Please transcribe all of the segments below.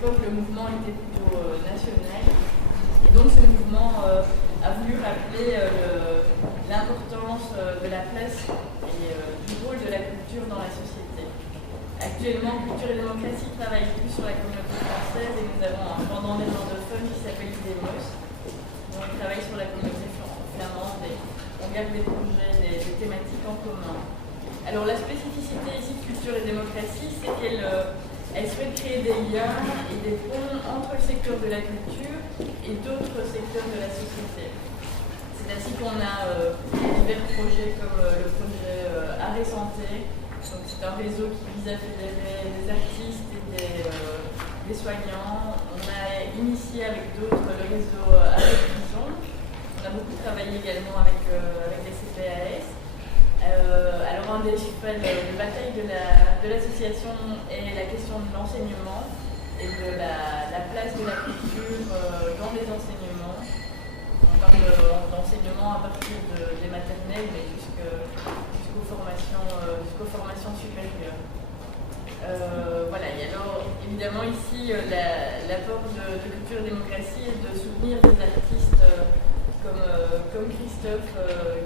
époque, le mouvement était plutôt national. Et donc ce mouvement a voulu rappeler l'importance de la place et du rôle de la culture dans la société. Actuellement, Culture et Démocratie travaille plus sur la communauté française et nous avons un pendant néerlandophone qui s'appelle Idemos. Donc on travaille sur la communauté flamande et on garde des projets, des thématiques en commun. Alors la spécificité ici de Culture et Démocratie, c'est qu'elle souhaite créer des liens et des ponts entre le secteur de la culture et d'autres secteurs de la société. C'est ainsi qu'on a divers projets comme le projet Art et Santé. Donc c'est un réseau qui vise à fédérer des artistes et des soignants. On a initié avec d'autres le réseau Art et Prison. On a beaucoup travaillé également avec les CPAS. Alors un des chevals de bataille de l'association est la question de l'enseignement et de la place de la culture dans les enseignements. On parle d'enseignement à partir des maternelles mais jusqu'aux formations supérieures. Voilà, et alors évidemment ici l'apport de Culture et Démocratie est de soutenir des artistes comme Christophe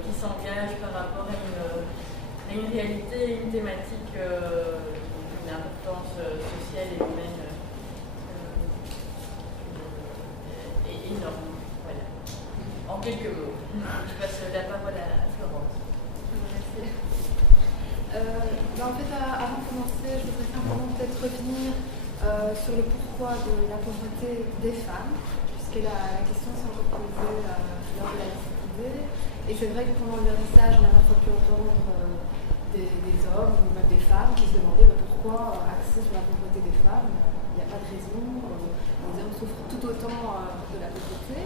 qui s'engage par rapport à une réalité, une thématique d'une importance sociale et humaine et énorme. Voilà. En quelques mots. Je passe la parole à Florence. Merci. En fait, avant de commencer, je voudrais simplement peut-être revenir sur le pourquoi de la pauvreté des femmes, puisque la question s'est encore posée lors de la discipline. Et c'est vrai que pendant le vernissage, on a parfois pu entendre des hommes ou même des femmes qui se demandaient pourquoi axer sur la pauvreté des femmes. Il n'y a pas de raison. Les hommes souffrent tout autant de la pauvreté.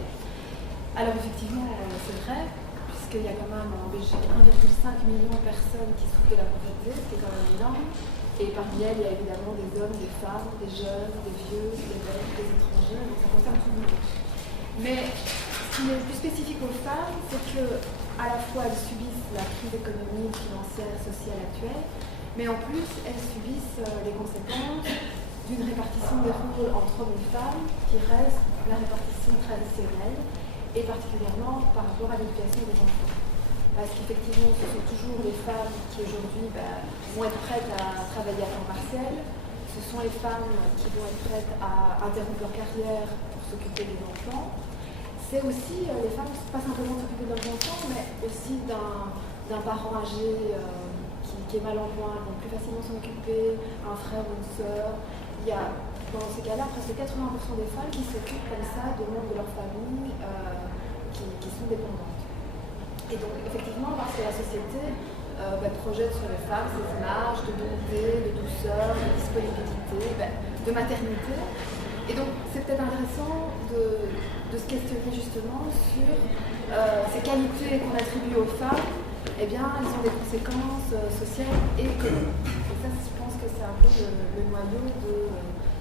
Alors effectivement, c'est vrai, puisqu'il y a quand même en Belgique 1,5 million de personnes qui souffrent de la pauvreté, ce qui est quand même énorme. Et parmi elles, il y a évidemment des hommes, des femmes, des jeunes, des vieux, des belles, des étrangers, donc ça concerne tout le monde. Mais ce qui est plus spécifique aux femmes, c'est qu'à la fois elles subissent la crise économique, financière, sociale actuelle, mais en plus elles subissent les conséquences d'une répartition des rôles entre hommes et femmes qui reste la répartition traditionnelle, et particulièrement par rapport à l'éducation des enfants. Parce qu'effectivement, ce sont toujours les femmes qui aujourd'hui vont être prêtes à travailler à temps partiel. Ce sont les femmes qui vont être prêtes à interrompre leur carrière pour s'occuper des enfants. C'est aussi les femmes, pas simplement s'occuper de leurs enfants, mais aussi d'un parent âgé qui est mal en point, elles vont plus facilement s'en occuper, un frère ou une sœur. Il y a dans ces cas-là presque 80% des femmes qui s'occupent comme ça de membres de leur famille qui sont dépendantes. Et donc, effectivement, parce que la société projette sur les femmes ces images de bonté, de douceur, de disponibilité, de maternité. Et donc, c'est peut-être intéressant de se questionner justement sur ces qualités qu'on attribue aux femmes. Eh bien, elles ont des conséquences sociales et économiques. Et ça, je pense que c'est un peu le noyau de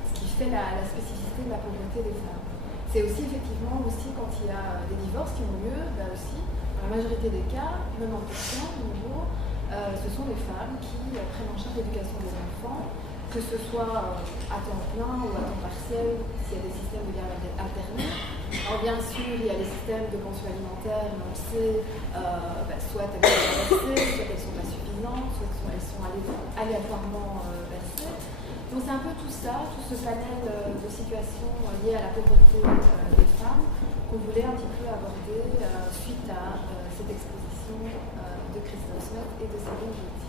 ce qui fait la spécificité de la pauvreté des femmes. C'est aussi effectivement quand il y a des divorces qui ont lieu, aussi, dans la majorité des cas, 90% de nouveau, ce sont les femmes qui prennent en charge l'éducation des enfants, que ce soit à temps plein ou à temps partiel, s'il y a des systèmes de garde alternée. Alors bien sûr, il y a les systèmes de pension alimentaire, mais on sait, soit elles sont versées, soit elles ne sont pas suffisantes, soit elles sont aléatoirement versées. Donc c'est un peu tout ça, tout ce panel de situations liées à la pauvreté des femmes qu'on voulait un petit peu aborder suite à cette exposition de Christophe Smith et de Sabine Jetti.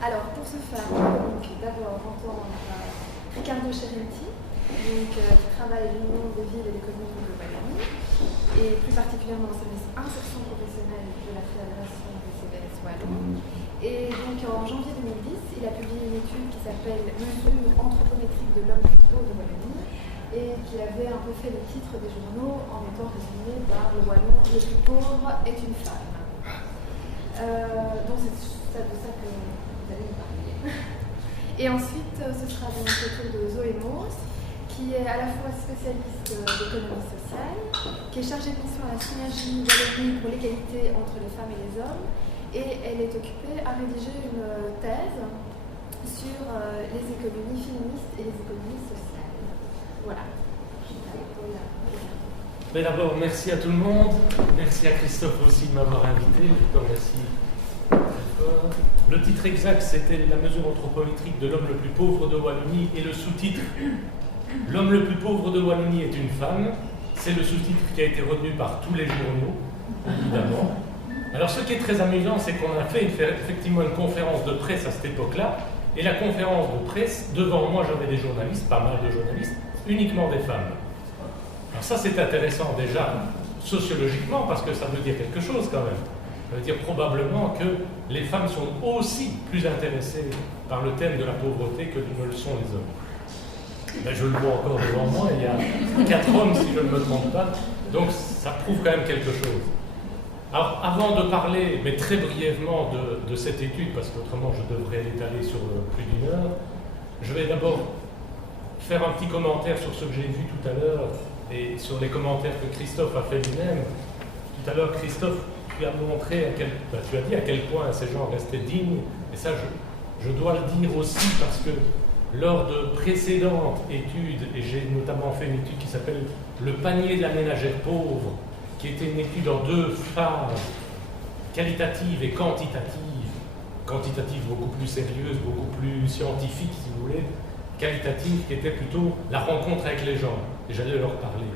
Alors pour ce faire, d'abord entendre Riccardo Cerenti, qui travaille à l'Union des villes et des communes de Wallonie, et plus particulièrement au service insertion professionnelle de la Fédération des CVS Wallon. Et donc en janvier 2010, il a publié une étude qui s'appelle Mesures anthropométriques de l'homme plutôt de Wallonie, et qui avait un peu fait le titre des journaux en étant résumé par le Wallon le plus pauvre est une femme. Donc c'est de ça que vous allez nous parler. Et ensuite, ce sera donc le tour de Zoé Mauss, qui est à la fois spécialiste d'économie sociale, qui est chargée de mission à la synergie Wallonie pour l'égalité entre les femmes et les hommes, et elle est occupée à rédiger une thèse sur les économies féministes et les économies sociales. Voilà. Mais d'abord, merci à tout le monde. Merci à Christophe aussi de m'avoir invité. Je te remercie très fort. Le titre exact, c'était la mesure anthropométrique de l'homme le plus pauvre de Wallonie et le sous-titre l'homme le plus pauvre de Wallonie est une femme. C'est le sous-titre qui a été retenu par tous les journaux, évidemment. Alors, ce qui est très amusant, c'est qu'on a fait effectivement une conférence de presse à cette époque-là. Et la conférence de presse, devant moi, j'avais des journalistes, pas mal de journalistes, uniquement des femmes. Alors ça, c'est intéressant déjà sociologiquement, parce que ça veut dire quelque chose quand même. Ça veut dire probablement que les femmes sont aussi plus intéressées par le thème de la pauvreté que ne le sont les hommes. Ben, je le vois encore devant moi, il y a 4 hommes si je ne me trompe pas, donc ça prouve quand même quelque chose. Alors avant de parler, mais très brièvement, de cette étude, parce qu'autrement je devrais l'étaler sur plus d'1 heure, je vais d'abord faire un petit commentaire sur ce que j'ai vu tout à l'heure et sur les commentaires que Christophe a fait lui-même. Tout à l'heure, Christophe, tu as montré, tu as dit à quel point ces gens restaient dignes, et ça je dois le dire aussi parce que lors de précédentes études, et j'ai notamment fait une étude qui s'appelle « Le panier de la ménagère pauvre », qui était une étude en 2 phases, qualitative et quantitative. Quantitative beaucoup plus sérieuse, beaucoup plus scientifique, si vous voulez. Qualitative qui était plutôt la rencontre avec les gens, et j'allais leur parler.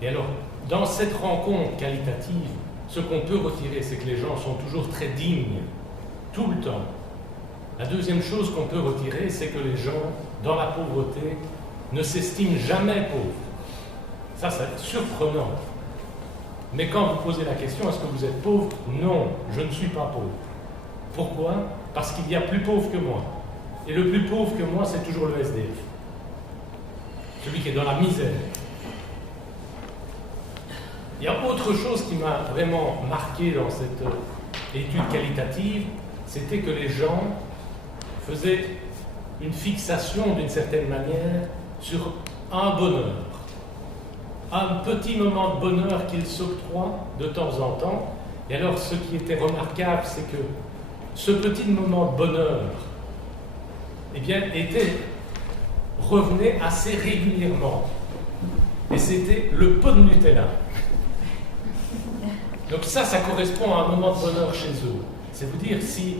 Et alors, dans cette rencontre qualitative, ce qu'on peut retirer, c'est que les gens sont toujours très dignes, tout le temps. La deuxième chose qu'on peut retirer, c'est que les gens, dans la pauvreté, ne s'estiment jamais pauvres. Ça, c'est surprenant. Mais quand vous posez la question, est-ce que vous êtes pauvre? Non, je ne suis pas pauvre. Pourquoi? Parce qu'il y a plus pauvre que moi. Et le plus pauvre que moi, c'est toujours le SDF. Celui qui est dans la misère. Il y a autre chose qui m'a vraiment marqué dans cette étude qualitative, c'était que les gens faisaient une fixation d'une certaine manière sur un bonheur. Un petit moment de bonheur qu'ils s'octroient de temps en temps. Et alors, ce qui était remarquable, c'est que ce petit moment de bonheur, eh bien, revenait assez régulièrement. Et c'était le pot de Nutella. Donc ça correspond à un moment de bonheur chez eux. C'est vous dire, si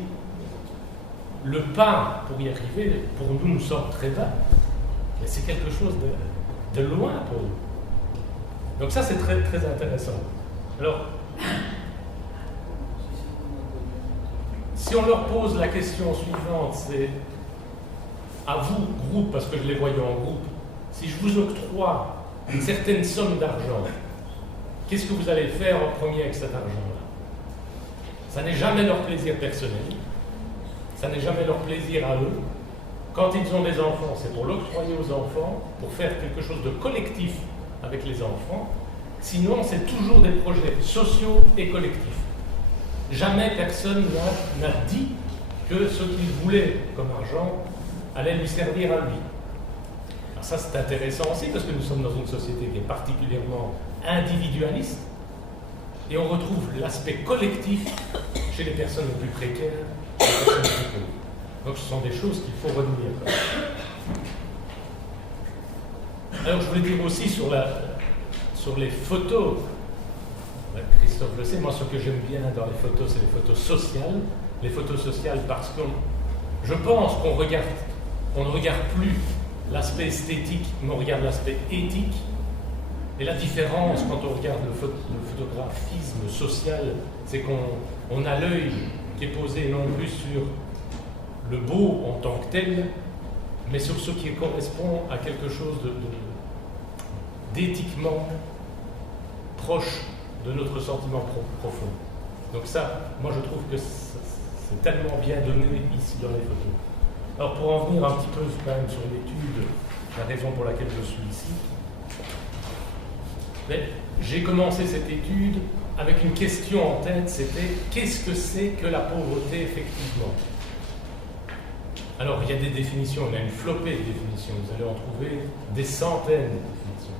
le pain, pour y arriver, pour nous sort très bas, c'est quelque chose de loin pour eux. Donc ça, c'est très, très intéressant. Alors, si on leur pose la question suivante, c'est à vous, groupe, parce que je les voyais en groupe, si je vous octroie une certaine somme d'argent, qu'est-ce que vous allez faire en premier avec cet argent-là? Ça n'est jamais leur plaisir personnel, ça n'est jamais leur plaisir à eux. Quand ils ont des enfants, c'est pour l'octroyer aux enfants, pour faire quelque chose de collectif avec les enfants. Sinon, c'est toujours des projets sociaux et collectifs. Jamais personne n'a dit que ce qu'il voulait comme argent allait lui servir à lui. Alors ça, c'est intéressant aussi parce que nous sommes dans une société qui est particulièrement individualiste et on retrouve l'aspect collectif chez les personnes les plus précaires, les personnes les plus pauvres. Donc ce sont des choses qu'il faut retenir. Alors je voulais dire aussi sur les photos, Christophe le sait, moi ce que j'aime bien dans les photos, c'est les photos sociales. Les photos sociales parce que je pense qu'on ne regarde plus l'aspect esthétique, mais on regarde l'aspect éthique. Et la différence quand on regarde le photographisme social, c'est qu'on a l'œil qui est posé non plus sur le beau en tant que tel, mais sur ce qui correspond à quelque chose d'éthiquement proche de notre sentiment profond. Donc ça, moi je trouve que c'est tellement bien donné ici dans les photos. Alors pour en venir un petit peu quand même sur l'étude, la raison pour laquelle je suis ici, j'ai commencé cette étude avec une question en tête, c'était qu'est-ce que c'est que la pauvreté effectivement? Alors il y a des définitions, il y a une flopée de définitions, vous allez en trouver des centaines de définitions.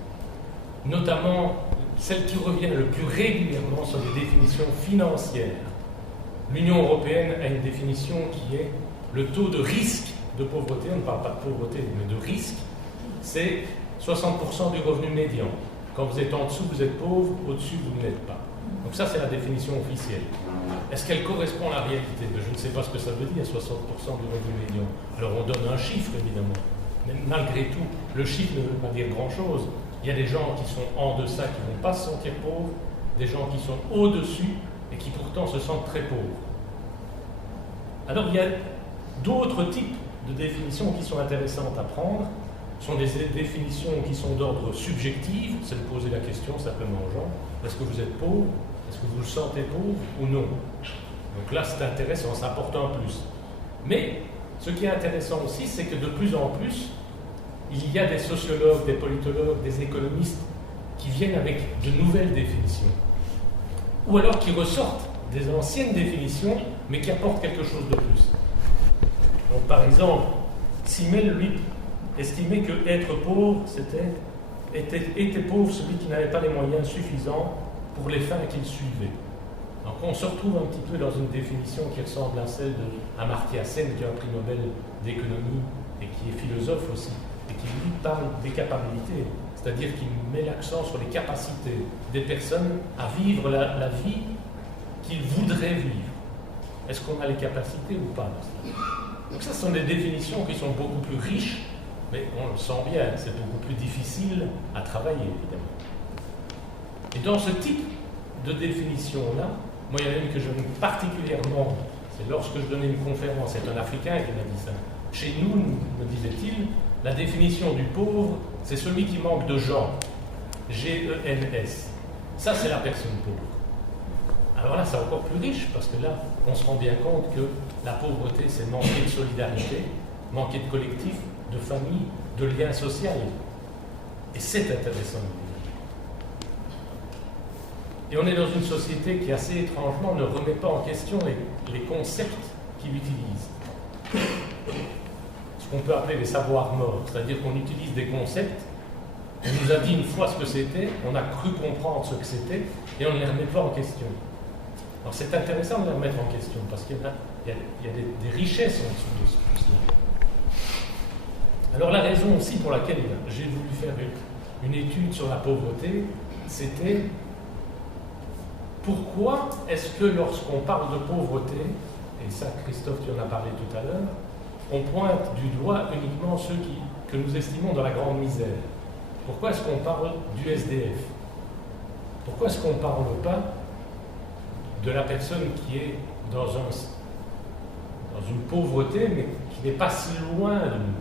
Notamment, celle qui revient le plus régulièrement sont des définitions financières. L'Union européenne a une définition qui est le taux de risque de pauvreté, on ne parle pas de pauvreté, mais de risque, c'est 60% du revenu médian. Quand vous êtes en dessous, vous êtes pauvre, au-dessus, vous ne l'êtes pas. Donc ça, c'est la définition officielle. Est-ce qu'elle correspond à la réalité? Je ne sais pas ce que ça veut dire, 60% du revenu médian. Alors on donne un chiffre, évidemment. Mais malgré tout, le chiffre ne veut pas dire grand-chose. Il y a des gens qui sont en deçà, qui ne vont pas se sentir pauvres, des gens qui sont au-dessus et qui pourtant se sentent très pauvres. Alors il y a d'autres types de définitions qui sont intéressantes à prendre. Ce sont des définitions qui sont d'ordre subjectif, c'est de poser la question simplement aux gens, est-ce que vous êtes pauvre? Est-ce que vous vous sentez pauvre ou non? Donc là c'est intéressant, ça apporte un plus. Mais ce qui est intéressant aussi, c'est que de plus en plus, il y a des sociologues, des politologues, des économistes qui viennent avec de nouvelles définitions. Ou alors qui ressortent des anciennes définitions, mais qui apportent quelque chose de plus. Donc par exemple, Simmel, lui, estimait que être pauvre, était pauvre celui qui n'avait pas les moyens suffisants pour les fins qu'il suivait. Donc on se retrouve un petit peu dans une définition qui ressemble à celle d'Amartya Sen, qui a un prix Nobel d'économie et qui est philosophe aussi, et qui lui parle des capacités, c'est-à-dire qu'il met l'accent sur les capacités des personnes à vivre la vie qu'ils voudraient vivre. Est-ce qu'on a les capacités ou pas? Donc ça, ce sont des définitions qui sont beaucoup plus riches, mais on le sent bien, c'est beaucoup plus difficile à travailler, évidemment. Et dans ce type de définition-là, moi, il y en a une que j'aime particulièrement, c'est lorsque je donnais une conférence, c'est un Africain qui m'a dit ça. Chez nous, me disait-il, la définition du pauvre, c'est celui qui manque de gens. G-E-N-S. Ça, c'est la personne pauvre. Alors là, c'est encore plus riche, parce que là, on se rend bien compte que la pauvreté, c'est manquer de solidarité, manquer de collectif, de famille, de lien social. Et c'est intéressant. Et on est dans une société qui, assez étrangement, ne remet pas en question les concepts qu'il utilise. Ce qu'on peut appeler les savoirs morts, c'est-à-dire qu'on utilise des concepts, on nous a dit une fois ce que c'était, on a cru comprendre ce que c'était, et on ne les remet pas en question. Alors c'est intéressant de les remettre en question, parce qu'il y a des richesses en dessous de ce cela. Alors la raison aussi pour laquelle j'ai voulu faire une étude sur la pauvreté, c'était pourquoi est-ce que lorsqu'on parle de pauvreté, et ça Christophe tu en as parlé tout à l'heure, on pointe du doigt uniquement ceux que nous estimons dans la grande misère. Pourquoi est-ce qu'on parle du SDF? Pourquoi est-ce qu'on ne parle pas de la personne qui est dans une pauvreté, mais qui n'est pas si loin de nous?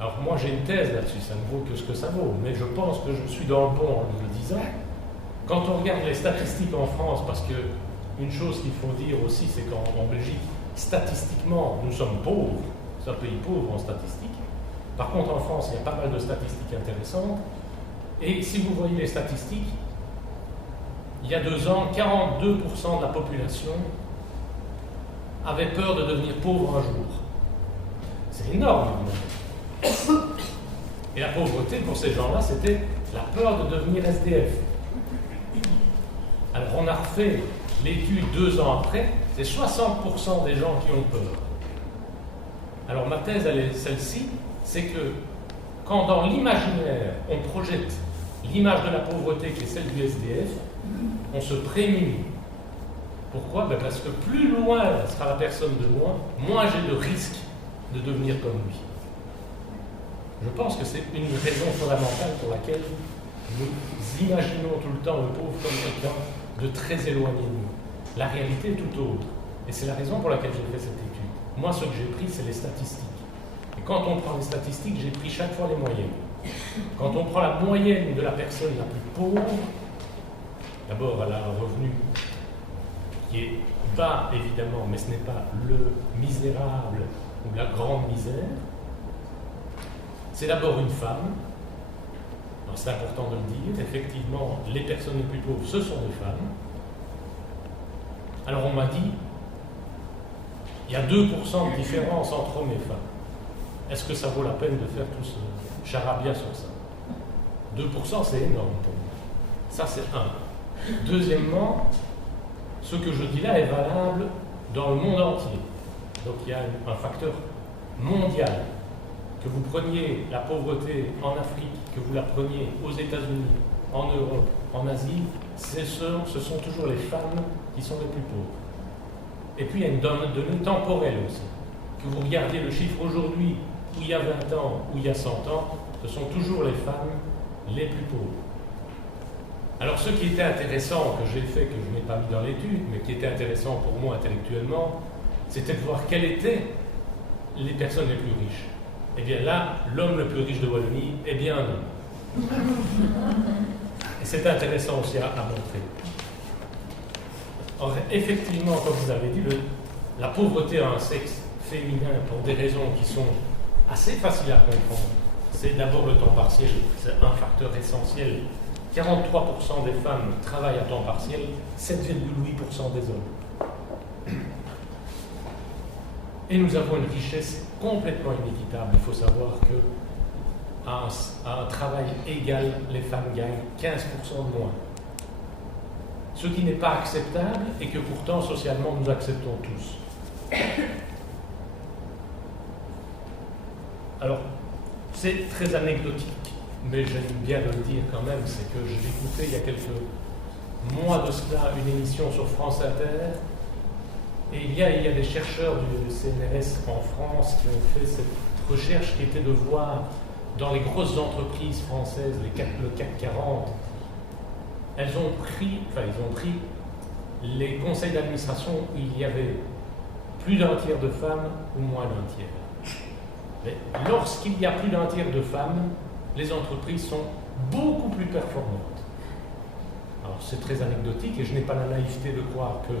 Alors moi j'ai une thèse là-dessus, ça ne vaut que ce que ça vaut, mais je pense que je suis dans le bon en le disant. Quand on regarde les statistiques en France, parce qu'une chose qu'il faut dire aussi, c'est qu'en Belgique, statistiquement, nous sommes pauvres, c'est un pays pauvre en statistiques. Par contre, en France, il y a pas mal de statistiques intéressantes. Et si vous voyez les statistiques, il y a 2 ans, 42% de la population avait peur de devenir pauvre un jour. C'est énorme. Et la pauvreté, pour ces gens-là, c'était la peur de devenir SDF. Alors on a refait l'étude 2 ans après, c'est 60% des gens qui ont peur. Alors ma thèse, elle est celle-ci, c'est que quand dans l'imaginaire, on projette l'image de la pauvreté qui est celle du SDF, on se prémunit. Pourquoi? Parce que plus loin sera la personne de moi, moins j'ai de risque de devenir comme lui. Je pense que c'est une raison fondamentale pour laquelle nous imaginons tout le temps le pauvre comme quelqu'un de très éloigné de nous. La réalité est tout autre. Et c'est la raison pour laquelle j'ai fait cette étude. Moi, ce que j'ai pris, c'est les statistiques. Et quand on prend les statistiques, j'ai pris chaque fois les moyennes. Quand on prend la moyenne de la personne la plus pauvre, d'abord, elle a un revenu qui est bas, évidemment, mais ce n'est pas le misérable ou la grande misère. C'est d'abord une femme. C'est important de le dire. Effectivement, les personnes les plus pauvres, ce sont des femmes. Alors on m'a dit, il y a 2% de différence entre hommes et femmes. Est-ce que ça vaut la peine de faire tout ce charabia sur ça? 2%, c'est énorme pour moi. Ça, c'est un. Deuxièmement, ce que je dis là est valable dans le monde entier. Donc il y a un facteur mondial que vous preniez la pauvreté en Afrique, que vous la preniez aux États-Unis, en Europe, en Asie, ce sont toujours les femmes qui sont les plus pauvres. Et puis il y a une donnée temporelle aussi. Que vous regardiez le chiffre aujourd'hui, ou il y a 20 ans, ou il y a 100 ans, ce sont toujours les femmes les plus pauvres. Alors ce qui était intéressant, que j'ai fait, que je n'ai pas mis dans l'étude, mais qui était intéressant pour moi intellectuellement, c'était de voir quelles étaient les personnes les plus riches. Eh bien là, l'homme le plus riche de Wallonie est bien un homme. Et c'est intéressant aussi à montrer. Or, effectivement, comme vous avez dit, la pauvreté a un sexe féminin pour des raisons qui sont assez faciles à comprendre. C'est d'abord le temps partiel, c'est un facteur essentiel. 43% des femmes travaillent à temps partiel, 7,8% des hommes. Et nous avons une richesse complètement inéquitable. Il faut savoir qu'à un travail égal, les femmes gagnent 15% de moins. Ce qui n'est pas acceptable et que pourtant, socialement, nous acceptons tous. Alors, c'est très anecdotique, mais j'aime bien le dire quand même, c'est que j'ai écouté il y a quelques mois de cela une émission sur France Inter, et il y a des chercheurs du CNRS en France qui ont fait cette recherche qui était de voir dans les grosses entreprises françaises, le CAC 40, ils ont pris les conseils d'administration où il y avait plus d'un tiers de femmes ou moins d'un tiers. Mais lorsqu'il y a plus d'un tiers de femmes, les entreprises sont beaucoup plus performantes. Alors c'est très anecdotique et je n'ai pas la naïveté de croire que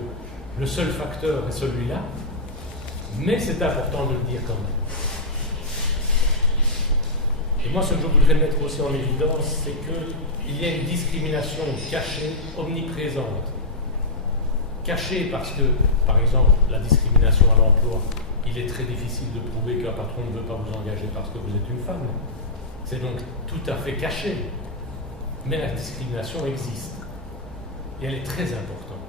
le seul facteur est celui-là, mais c'est important de le dire quand même. Et moi, ce que je voudrais mettre aussi en évidence, c'est qu'il y a une discrimination cachée, omniprésente. Cachée parce que, par exemple, la discrimination à l'emploi, il est très difficile de prouver qu'un patron ne veut pas vous engager parce que vous êtes une femme. C'est donc tout à fait caché. Mais la discrimination existe. Et elle est très importante.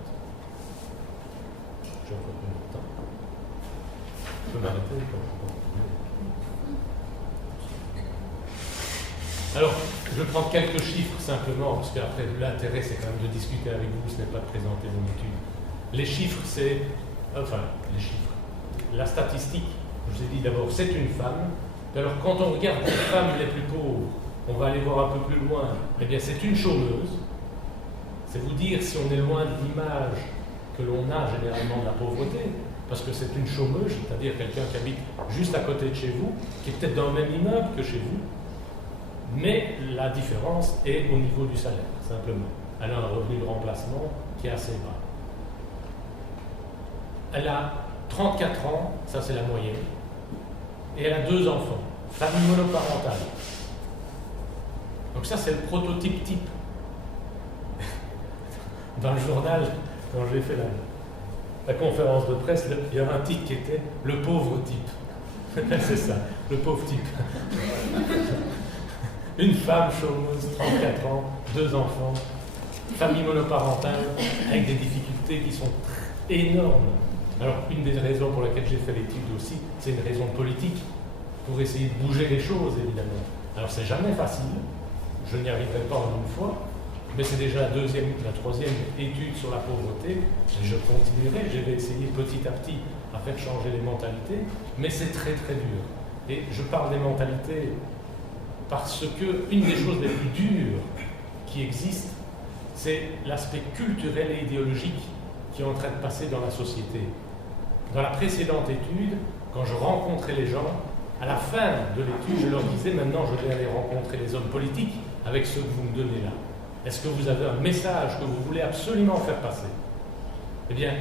J'ai encore combien de temps ? Je peux m'arrêter quand Alors, je vais prendre quelques chiffres simplement, parce qu'après l'intérêt c'est quand même de discuter avec vous, ce n'est pas de présenter mon étude. Les chiffres, c'est... Enfin, les chiffres. La statistique, je vous ai dit d'abord, c'est une femme. Alors, quand on regarde les femmes les plus pauvres, on va aller voir un peu plus loin, eh bien, c'est une chômeuse. C'est vous dire si on est loin de l'image que l'on a généralement de la pauvreté, parce que c'est une chômeuse, c'est-à-dire quelqu'un qui habite juste à côté de chez vous, qui est peut-être dans le même immeuble que chez vous, mais la différence est au niveau du salaire, simplement. Elle a un revenu de remplacement qui est assez bas. Elle a 34 ans, ça c'est la moyenne, et elle a 2 enfants, famille monoparentale. Donc ça c'est le prototype type. Dans le journal, quand j'ai fait la conférence de presse, il y avait un titre qui était « Le pauvre type ». C'est ça, le pauvre type. Une femme chômeuse, 34 ans, 2 enfants, famille monoparentale, avec des difficultés qui sont énormes. Alors, une des raisons pour laquelle j'ai fait l'étude aussi, c'est une raison politique, pour essayer de bouger les choses, évidemment. Alors, c'est jamais facile, je n'y arriverai pas en une fois, mais c'est déjà la 3e étude sur la pauvreté, et je continuerai, je vais essayer petit à petit à faire changer les mentalités, mais c'est très très dur. Et je parle des mentalités parce que une des choses les plus dures qui existent, c'est l'aspect culturel et idéologique qui est en train de passer dans la société. Dans la précédente étude, quand je rencontrais les gens, à la fin de l'étude, je leur disais maintenant je vais aller rencontrer les hommes politiques avec ceux que vous me donnez là. Est-ce que vous avez un message que vous voulez absolument faire passer ? Eh bien,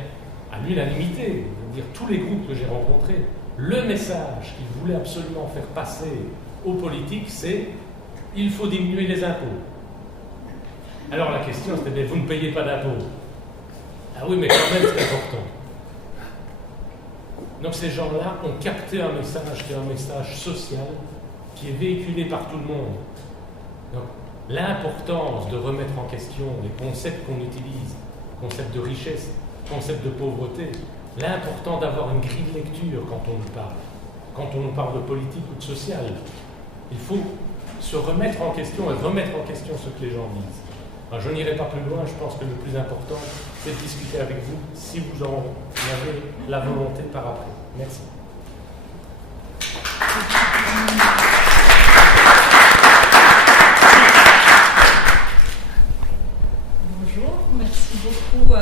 à l'unanimité, dire tous les groupes que j'ai rencontrés, le message qu'ils voulaient absolument faire passer aux politiques, c'est « il faut diminuer les impôts ». Alors la question, c'était « vous ne payez pas d'impôts ». Ah oui, mais quand même, c'est important. Donc ces gens-là ont capté un message qui est un message social, qui est véhiculé par tout le monde. Donc l'importance de remettre en question les concepts qu'on utilise, concepts de richesse, concepts de pauvreté, l'important d'avoir une grille de lecture quand on nous parle. quand on parle de politique ou de social. Il faut se remettre en question et remettre en question ce que les gens disent. Alors, je n'irai pas plus loin, je pense que le plus important, c'est de discuter avec vous si vous en avez la volonté par après. Merci. Bonjour, merci beaucoup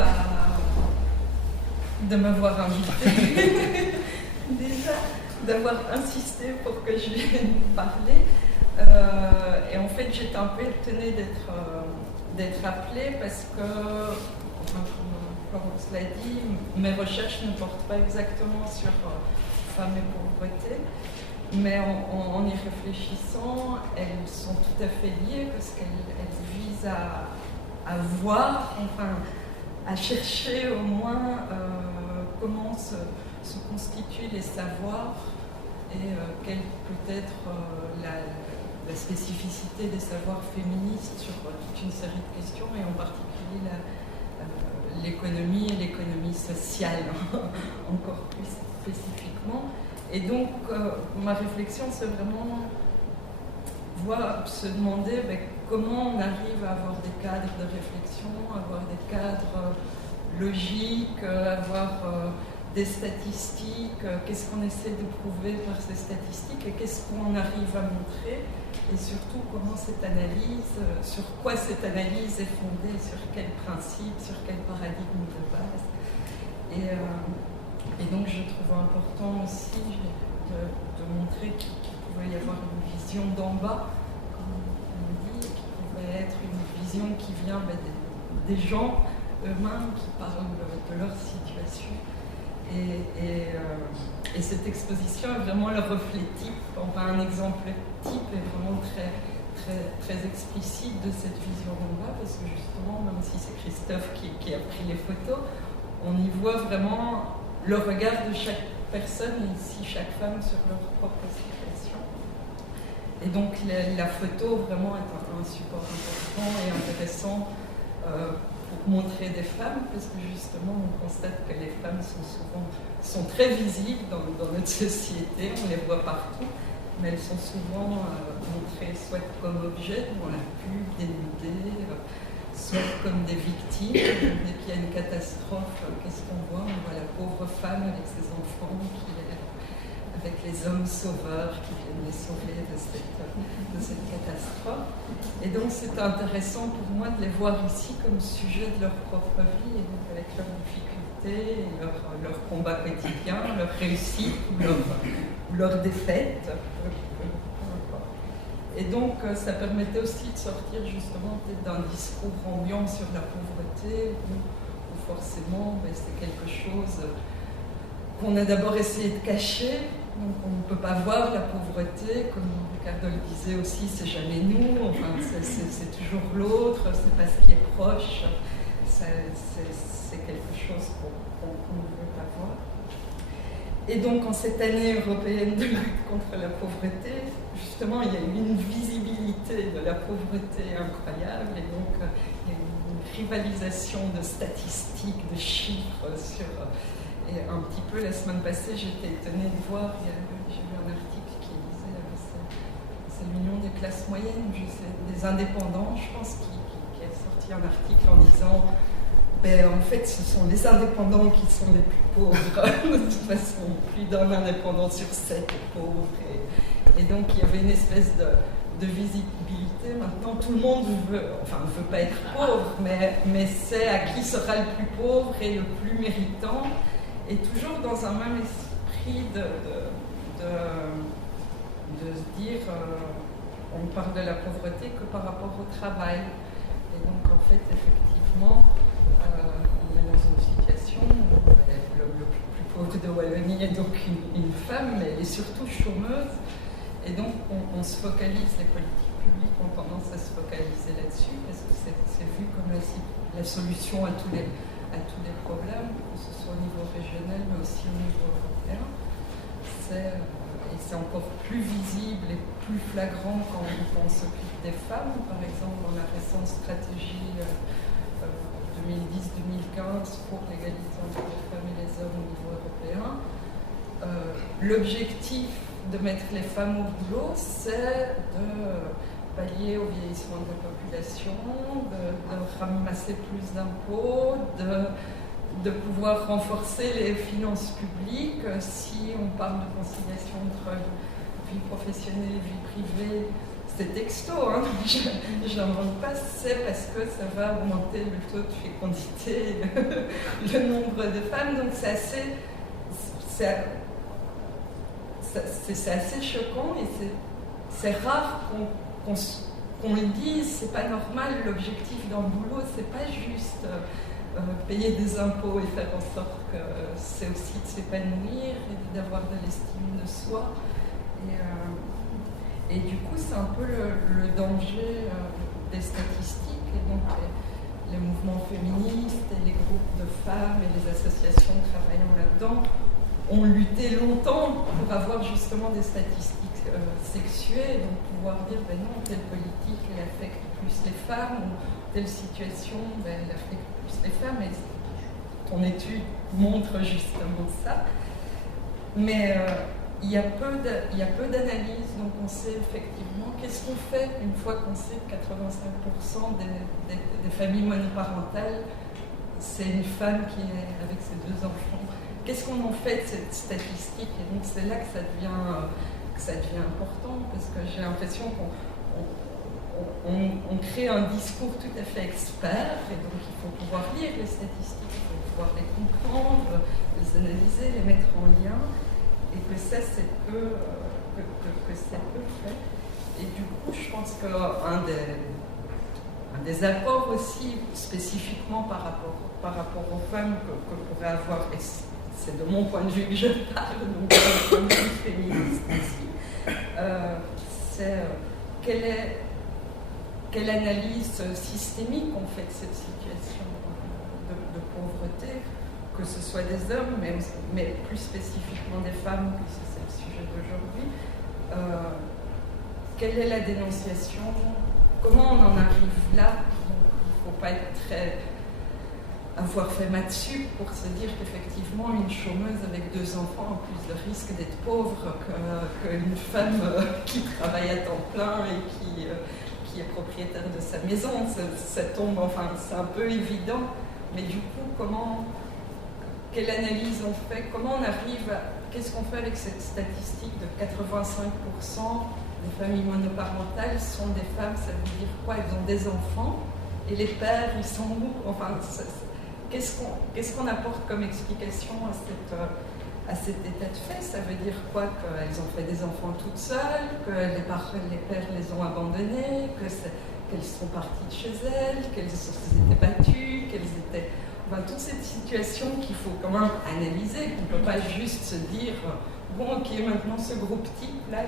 de m'avoir invité. Déjà, d'avoir insisté pour que je vienne parler. Et en fait, j'étais un peu étonnée d'être appelée parce que, enfin, comme Florence l'a dit, mes recherches ne portent pas exactement sur femmes et pauvreté, mais en y réfléchissant, elles sont tout à fait liées parce qu'elles visent à voir, enfin, à chercher au moins comment se constituent les savoirs et quelle peut être la spécificité des savoirs féministes sur toute une série de questions, et en particulier l'économie et l'économie sociale, encore plus spécifiquement. Et donc, ma réflexion, c'est vraiment se demander comment on arrive à avoir des cadres de réflexion, avoir des cadres logiques, avoir des statistiques, qu'est-ce qu'on essaie de prouver par ces statistiques et qu'est-ce qu'on arrive à montrer, et surtout comment cette analyse, sur quoi cette analyse est fondée, sur quel principe, sur quel paradigme de base. Et donc je trouve important aussi de montrer qu'il pouvait y avoir une vision d'en bas, comme on dit, qui pouvait être une vision qui vient des gens eux-mêmes qui parlent de leur situation. Et cette exposition est vraiment le reflet type, enfin un exemple type est vraiment très, très, très explicite de cette vision d'en bas, parce que justement, même si c'est Christophe qui a pris les photos, on y voit vraiment le regard de chaque personne, et ici chaque femme, sur leur propre situation. Et donc la photo vraiment est un support important et intéressant pour montrer des femmes, parce que justement on constate que les femmes sont très visibles dans notre société, on les voit partout, mais elles sont souvent montrées soit comme objets dans la pub, dénudées, soit comme des victimes. Dès qu'il y a une catastrophe, qu'est-ce qu'on voit? On voit la pauvre femme avec ses enfants, avec les hommes sauveurs qui viennent les sauver de cette catastrophe. Et donc c'est intéressant pour moi de les voir ici comme sujet de leur propre vie, et donc avec leurs difficultés, leur combat quotidien, leur réussite ou leur défaite. Et donc ça permettait aussi de sortir justement peut-être d'un discours ambiant sur la pauvreté, où forcément c'est quelque chose qu'on a d'abord essayé de cacher. Donc on ne peut pas voir la pauvreté, comme Ricardo le disait aussi, c'est jamais nous, enfin c'est toujours l'autre, c'est pas ce qui est proche, c'est quelque chose qu'on ne veut pas voir. Et donc en cette année européenne de lutte contre la pauvreté, justement il y a eu une visibilité de la pauvreté incroyable, et donc il y a eu une rivalisation de statistiques, de chiffres sur... Et un petit peu, la semaine passée, j'étais étonnée de voir, j'ai vu un article qui disait, c'est l'union des classes moyennes, des indépendants, je pense, qui a sorti un article en disant, en fait, ce sont les indépendants qui sont les plus pauvres. De toute façon, plus d'un indépendant sur 7 est pauvre. Et donc, il y avait une espèce de visibilité. Maintenant, tout le monde ne veut pas être pauvre, mais c'est à qui sera le plus pauvre et le plus méritant. Et toujours dans un même esprit de se dire, on parle de la pauvreté que par rapport au travail. Et donc en fait, effectivement, on est dans une situation où le plus pauvre de Wallonie est donc une femme, mais elle est surtout chômeuse. Et donc on se focalise, les politiques publiques ont tendance à se focaliser là-dessus, parce que c'est vu comme la solution à tous les problèmes, que ce soit au niveau régional mais aussi au niveau européen. Et c'est encore plus visible et plus flagrant quand on s'occupe des femmes. Par exemple, dans la récente stratégie 2010-2015 pour l'égalité entre les femmes et les hommes au niveau européen, l'objectif de mettre les femmes au boulot, c'est de pallier au vieillissement de la population, de ramasser plus d'impôts, de pouvoir renforcer les finances publiques. Si on parle de conciliation entre vie professionnelle et vie privée, c'est texto, hein, je n'invente pas, c'est parce que ça va augmenter le taux de fécondité, le nombre de femmes, donc c'est assez choquant et c'est rare qu'on le dise, c'est pas normal. L'objectif dans le boulot, c'est pas juste payer des impôts et faire en sorte que c'est aussi de s'épanouir et d'avoir de l'estime de soi. Et du coup, c'est un peu le danger des statistiques. Et donc, les mouvements féministes et les groupes de femmes et les associations travaillant là-dedans ont lutté longtemps pour avoir justement des statistiques sexuées, et donc pouvoir dire, ben non, telle politique, elle affecte plus les femmes, ou telle situation, ben, elle affecte plus les femmes. Et ton étude montre justement ça. Mais il y a peu d'analyses, donc on sait effectivement qu'est-ce qu'on fait une fois qu'on sait que 85% des familles monoparentales, c'est une femme qui est avec ses 2 enfants. Qu'est-ce qu'on en fait de cette statistique? Et donc c'est là que ça devient important, parce que j'ai l'impression qu'on crée un discours tout à fait expert, et donc il faut pouvoir lire les statistiques, il faut pouvoir les comprendre, les analyser, les mettre en lien. Et que ça, c'est peu fait. Et du coup, je pense qu'un des apports aussi, spécifiquement par rapport aux femmes que pourrait avoir, et c'est de mon point de vue que je parle, donc d'un point de vue féministe aussi, c'est quelle analyse systémique on fait de cette situation de pauvreté, que ce soit des hommes, mais plus spécifiquement des femmes, puisque c'est le sujet d'aujourd'hui. Quelle est la dénonciation? Comment on en arrive là? Donc, il ne faut pas avoir fait maths sup pour se dire qu'effectivement, une chômeuse avec 2 enfants a plus de risque d'être pauvre qu'une femme qui travaille à temps plein et qui est propriétaire de sa maison. Ça tombe, enfin, c'est un peu évident, mais du coup, quelle analyse on fait? Comment on arrive qu'est-ce qu'on fait avec cette statistique de 85% des familles monoparentales sont des femmes? Ça veut dire quoi? Elles ont des enfants et les pères, ils sont où? Enfin, qu'est-ce qu'on apporte comme explication à cet état de fait? Ça veut dire quoi? Qu'elles ont fait des enfants toutes seules, que les pères les ont abandonnées, qu'elles sont parties de chez elles, qu'elles s'étaient battues, qu'elles étaient... Enfin, toute cette situation qu'il faut quand même analyser, qu'on ne peut pas juste se dire bon, ok, maintenant ce groupe type, là,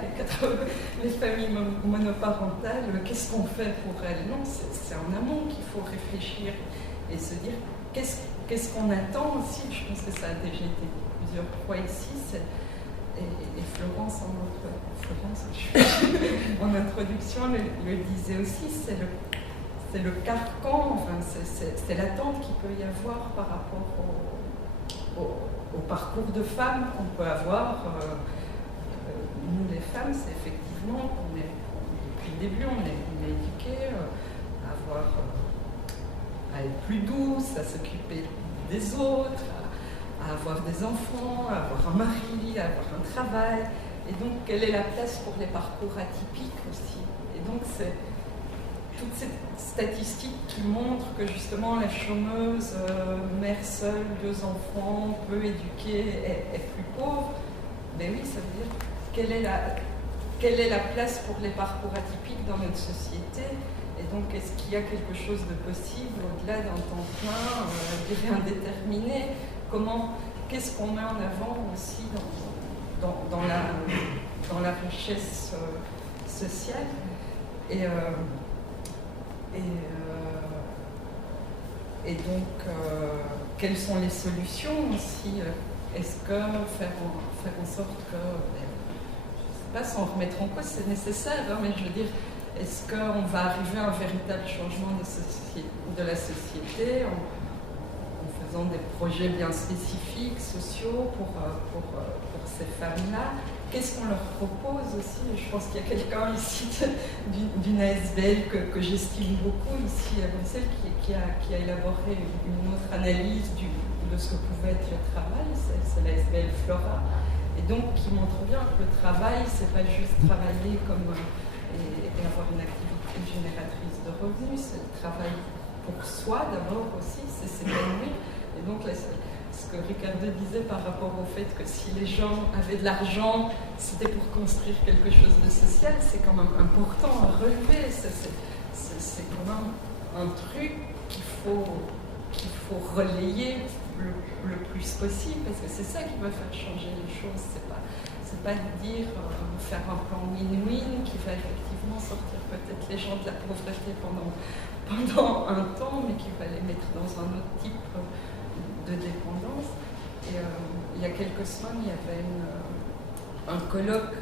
les familles monoparentales, qu'est-ce qu'on fait pour elles? Non, c'est en amont qu'il faut réfléchir et se dire qu'est-ce qu'on attend aussi. Je pense que ça a déjà été plusieurs fois ici, et Florence en introduction le disait aussi, c'est le carcan, enfin, c'est l'attente qu'il peut y avoir par rapport au parcours de femmes qu'on peut avoir. Nous, les femmes, c'est effectivement depuis le début, on est éduquées à être plus douces, à s'occuper des autres, à avoir des enfants, à avoir un mari, à avoir un travail. Et donc, quelle est la place pour les parcours atypiques aussi? Et donc, c'est toute cette statistique qui montre que justement la chômeuse, mère seule, 2 enfants, peu éduquée, est plus pauvre. Ben oui, ça veut dire quelle est la place pour les parcours atypiques dans notre société? Et donc, est-ce qu'il y a quelque chose de possible au-delà d'un temps plein, durée indéterminée? Qu'est-ce qu'on met en avant aussi dans la richesse sociale? Et donc, quelles sont les solutions aussi? Est-ce que faire en sorte que, je ne sais pas, sans remettre en cause, c'est nécessaire, hein, mais je veux dire, est-ce qu'on va arriver à un véritable changement de la société en faisant des projets bien spécifiques, sociaux pour ces femmes-là. Qu'est-ce qu'on leur propose aussi? Je pense qu'il y a quelqu'un ici d'une ASBL que j'estime beaucoup ici à Bruxelles qui a élaboré une autre analyse de ce que pouvait être le travail, c'est l'ASBL Flora, et donc qui montre bien que le travail, c'est pas juste travailler et avoir une activité génératrice de revenus, c'est le travail pour soi d'abord aussi, c'est s'épanouir. Et donc là, ce que Ricardo disait par rapport au fait que si les gens avaient de l'argent, c'était pour construire quelque chose de social, c'est quand même important à relever. C'est quand même un truc qu'il faut relayer le plus possible, parce que c'est ça qui va faire changer les choses. C'est pas de dire faire un plan win-win qui va effectivement sortir peut-être les gens de la pauvreté pendant un temps, mais qui va les mettre dans un autre type de dépendance. Et il y a quelques semaines, il y avait un colloque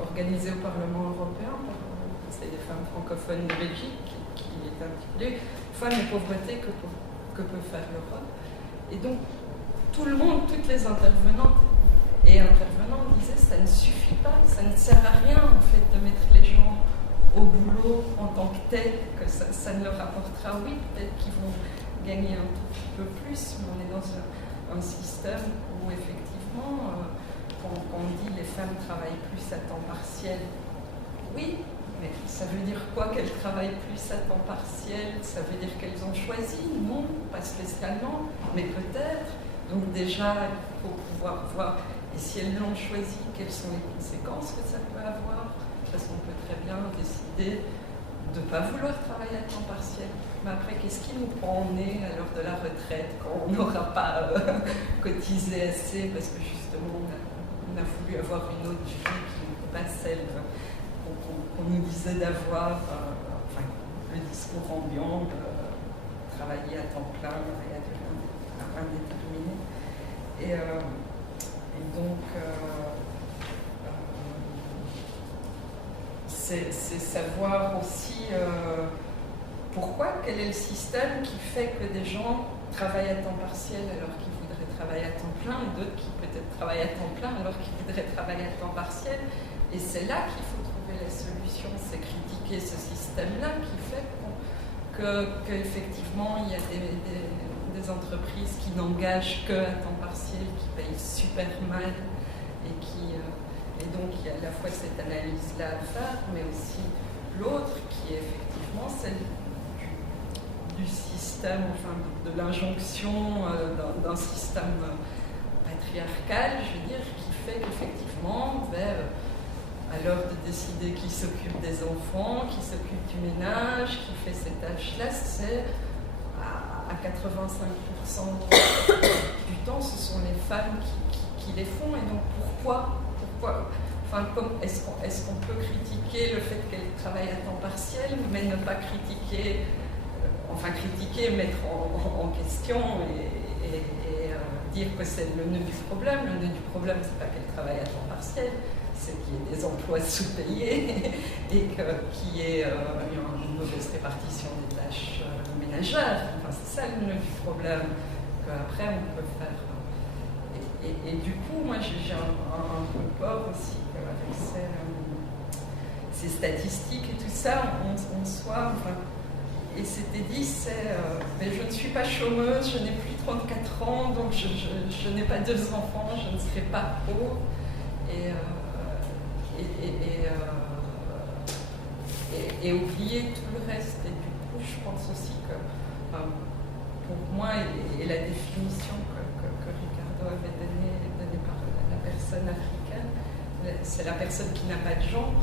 organisé au Parlement européen par le Conseil des femmes francophones de Belgique qui est intitulé « Femmes et pauvreté, que peut faire l'Europe ?» Et donc, tout le monde, toutes les intervenantes et intervenants disaient « ça ne suffit pas, ça ne sert à rien en fait de mettre les gens au boulot en tant que tel, que ça ne leur apportera, oui, peut-être qu'ils vont gagner un tout petit peu plus, mais on est dans un système où effectivement, quand on dit les femmes travaillent plus à temps partiel, oui, mais ça veut dire quoi qu'elles travaillent plus à temps partiel? Ça veut dire qu'elles ont choisi? Non, pas spécialement, mais peut-être. Donc déjà, il faut pouvoir voir, et si elles l'ont choisi, quelles sont les conséquences que ça peut avoir? Parce qu'on peut très bien décider de ne pas vouloir travailler à temps partiel. Mais après, qu'est-ce qui nous prend au nez à l'heure de la retraite quand on n'aura pas cotisé assez parce que justement on a voulu avoir une autre vie qui n'était pas celle qu'on nous disait d'avoir, enfin le discours ambiant, travailler à temps plein et à durée indéterminée. Et donc c'est savoir aussi quel est le système qui fait que des gens travaillent à temps partiel alors qu'ils voudraient travailler à temps plein, et d'autres qui peut-être travaillent à temps plein alors qu'ils voudraient travailler à temps partiel. Et c'est là qu'il faut trouver la solution, c'est critiquer ce système-là qui fait qu'effectivement il y a des entreprises qui n'engagent qu'à temps partiel, qui payent super mal et donc il y a à la fois cette analyse-là à faire, mais aussi l'autre qui est effectivement celle du système, enfin de l'injonction d'un système patriarcal, je veux dire, qui fait qu'effectivement, à l'heure de décider qui s'occupe des enfants, qui s'occupe du ménage, qui fait ces tâches-là, c'est à 85% du temps, ce sont les femmes qui les font. Et donc pourquoi enfin, est-ce qu'on peut critiquer le fait qu'elles travaillent à temps partiel, mais ne pas critiquer, mettre en question et dire que c'est le nœud du problème. Le nœud du problème, c'est pas qu'elles travaillent à temps partiel, c'est qu'il y ait des emplois sous-payés et qu'il y ait une mauvaise répartition des tâches ménagères. Enfin, c'est ça le nœud du problème qu'après on peut faire. Et du coup, moi j'ai un rapport aussi avec ces statistiques et tout ça, on soit, et c'était dit, mais je ne suis pas chômeuse, je n'ai plus 34 ans, donc je n'ai pas 2 enfants, je ne serai pas pauvre. Et oublier tout le reste. Et du coup, je pense aussi que, pour moi, et la définition que Ricardo avait donnée par la personne africaine, c'est la personne qui n'a pas de genre.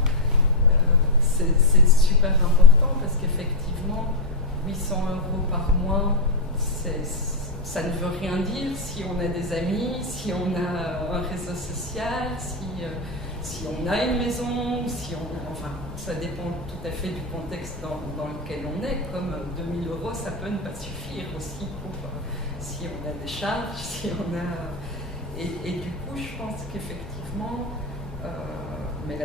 C'est super important parce qu'effectivement, 800 € par mois, ça ne veut rien dire si on a des amis, si on a un réseau social, si on a une maison, enfin, ça dépend tout à fait du contexte dans lequel on est. Comme 2000 €, ça peut ne pas suffire aussi pour si on a des charges, si on a... Et du coup, je pense qu'effectivement, mais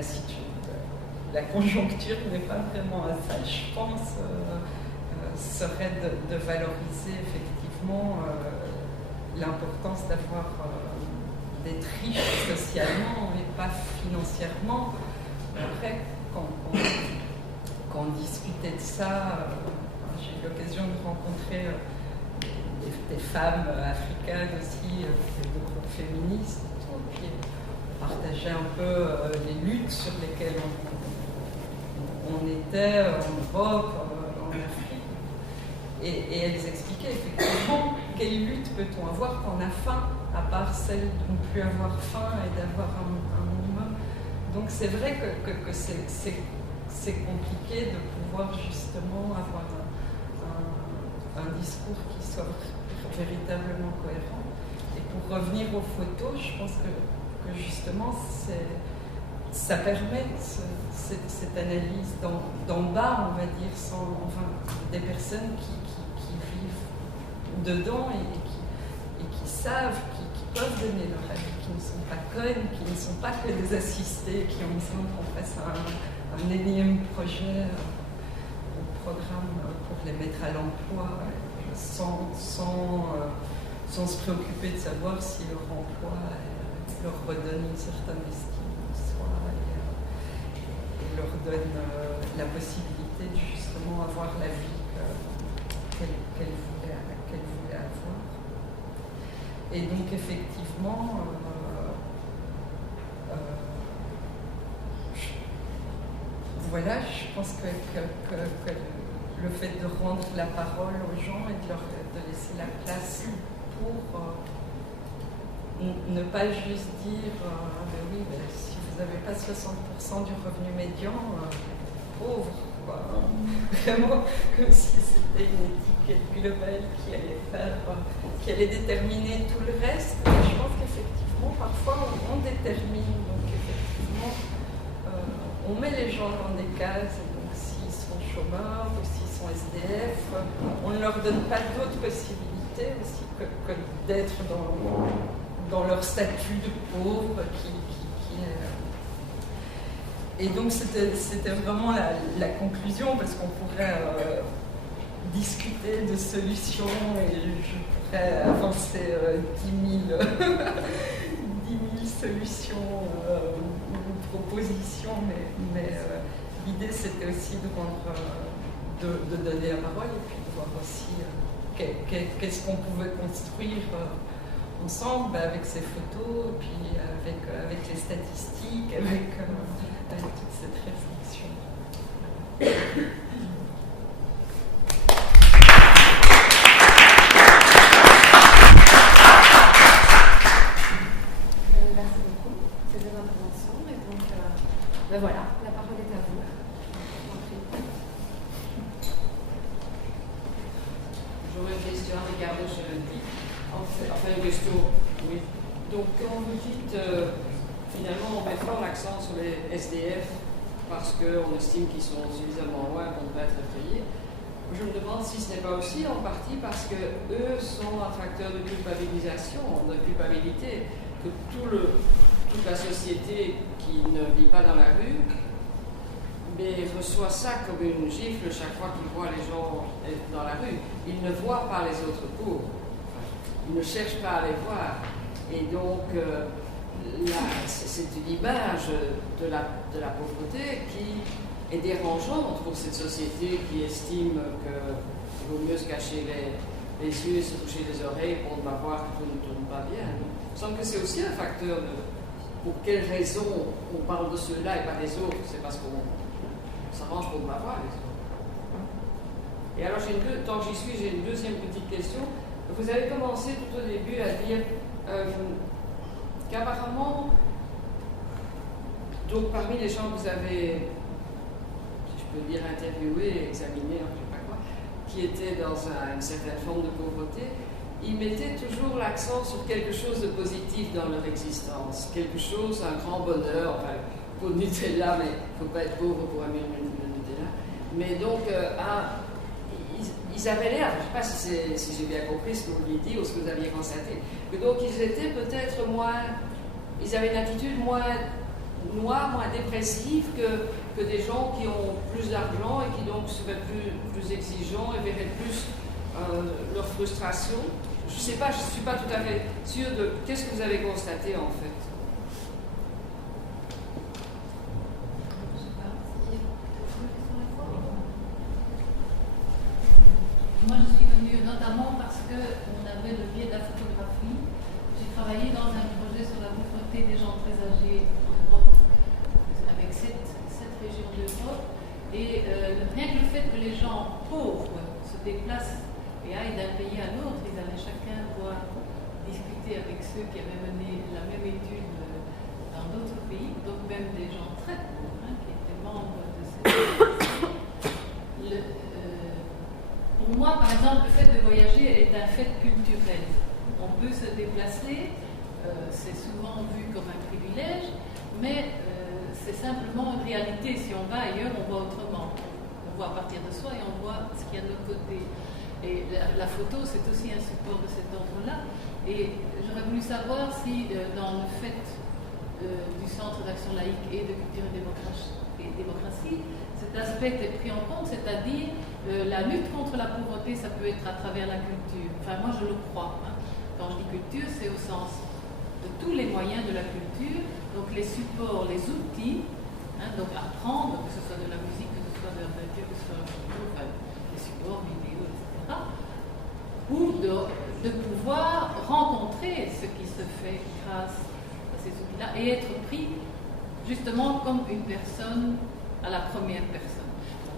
la conjoncture n'est pas vraiment à ça, je pense, serait de valoriser effectivement l'importance d'avoir d'être riche socialement et pas financièrement. Après, quand on discutait de ça, j'ai eu l'occasion de rencontrer des femmes africaines aussi, des groupes féministes, et tout, puis on partageait un peu les luttes sur lesquelles on était en Europe, en Afrique. Et elles expliquaient effectivement quelle lutte peut-on avoir quand on a faim, à part celle de ne plus avoir faim et d'avoir un minimum. Donc c'est vrai que c'est compliqué de pouvoir justement avoir un discours qui soit véritablement cohérent. Et pour revenir aux photos, je pense que justement ça permet cette analyse d'en bas, on va dire, des personnes qui vivent dedans et qui savent, qui peuvent donner leur avis, qui ne sont pas connes, qui ne sont pas que des assistés, qui ont besoin qu'on fasse un énième projet au programme pour les mettre à l'emploi sans se préoccuper de savoir si leur emploi leur redonne une certaine estime de soi et leur donne la possibilité de justement avoir la vie qu'elle voulait avoir. Et donc effectivement, voilà, je pense que le fait de rendre la parole aux gens et de laisser la place pour ne pas juste dire oui, si vous n'avez pas 60% du revenu médian, pauvre, quoi. Vraiment, comme si c'était une étiquette globale qui allait déterminer tout le reste. Et je pense qu'effectivement, parfois, on détermine. Donc, effectivement, on met les gens dans des cases. Donc, s'ils sont chômeurs ou s'ils sont SDF, on ne leur donne pas d'autres possibilités aussi que d'être dans leur statut de pauvre Et donc c'était vraiment la conclusion, parce qu'on pourrait discuter de solutions et je pourrais avancer 10 000 solutions ou propositions, mais l'idée c'était aussi de donner la parole et puis de voir aussi qu'est-ce qu'on pouvait construire ensemble avec ces photos, et puis avec les statistiques, avec toute cette réflexion. Merci beaucoup. C'est des interventions. Et donc, voilà, la parole est à vous. J'aurais une question, Ricardo, je le dis. Enfin, une question, oui. Donc, quand vous dites, finalement, on met fort l'accent sur les SDF parce qu'on estime qu'ils sont suffisamment loin pour ne pas être payés, je me demande si ce n'est pas aussi en partie parce qu'eux sont un facteur de culpabilisation, de culpabilité, que toute la société qui ne vit pas dans la rue reçoit ça comme une gifle chaque fois qu'ils voient les gens dans la rue. Ils ne voient pas les autres pauvres. Ils ne cherchent pas à les voir. Et donc, c'est une image de la pauvreté qui est dérangeante pour cette société qui estime qu'il vaut mieux se cacher les yeux et se toucher les oreilles pour ne pas voir que tout ne tourne pas bien. Il me semble que c'est aussi un facteur de pour quelles raisons on parle de ceux-là et pas des autres. C'est parce qu'on s'arrange pour ne pas voir les autres. Et alors, tant que j'y suis, j'ai une deuxième petite question. Vous avez commencé tout au début à dire qu'apparemment, donc parmi les gens que vous avez, si je peux dire, interviewés, examinés, je ne sais pas quoi, qui étaient dans une certaine forme de pauvreté, ils mettaient toujours l'accent sur quelque chose de positif dans leur existence, quelque chose, un grand bonheur, enfin, pour le Nutella, mais il ne faut pas être pauvre pour aimer le Nutella. Mais donc, ils avaient l'air, je ne sais pas si j'ai bien compris ce que vous vouliez dire ou ce que vous aviez constaté, que donc ils étaient peut-être ils avaient une attitude moins noire, moins dépressive que des gens qui ont plus d'argent et qui donc seraient plus exigeants et verraient plus leur frustration. Je ne sais pas, je ne suis pas tout à fait sûre de qu'est-ce que vous avez constaté en fait. Moi, je suis venue notamment parce qu'on avait le biais de la photographie. J'ai travaillé dans un projet sur la pauvreté des gens très âgés en Europe, avec 7 régions d'Europe. Et rien que le fait que les gens pauvres se déplacent et aillent d'un pays à l'autre, ils allaient chacun pouvoir discuter avec ceux qui avaient mené la même étude dans d'autres pays, donc même des gens très pauvres, qui étaient membres de cette organisation. Pour moi, par exemple, le fait de voyager est un fait culturel. On peut se déplacer, c'est souvent vu comme un privilège, mais c'est simplement une réalité. Si on va ailleurs, on voit autrement. On voit à partir de soi et on voit ce qu'il y a de l'autre côté. Et la photo, c'est aussi un support de cet ordre-là. Et j'aurais voulu savoir si, dans le fait du Centre d'action laïque et de culture et démocratie, cet aspect est pris en compte, c'est-à-dire la lutte contre la pauvreté, ça peut être à travers la culture. Enfin, moi, je le crois. Quand je dis culture, c'est au sens de tous les moyens de la culture, donc les supports, les outils, donc apprendre, que ce soit de la musique, que ce soit de la peinture, que ce soit des supports, vidéo, etc., ou de pouvoir rencontrer ce qui se fait grâce à ces outils-là et être pris justement comme une personne à la première personne.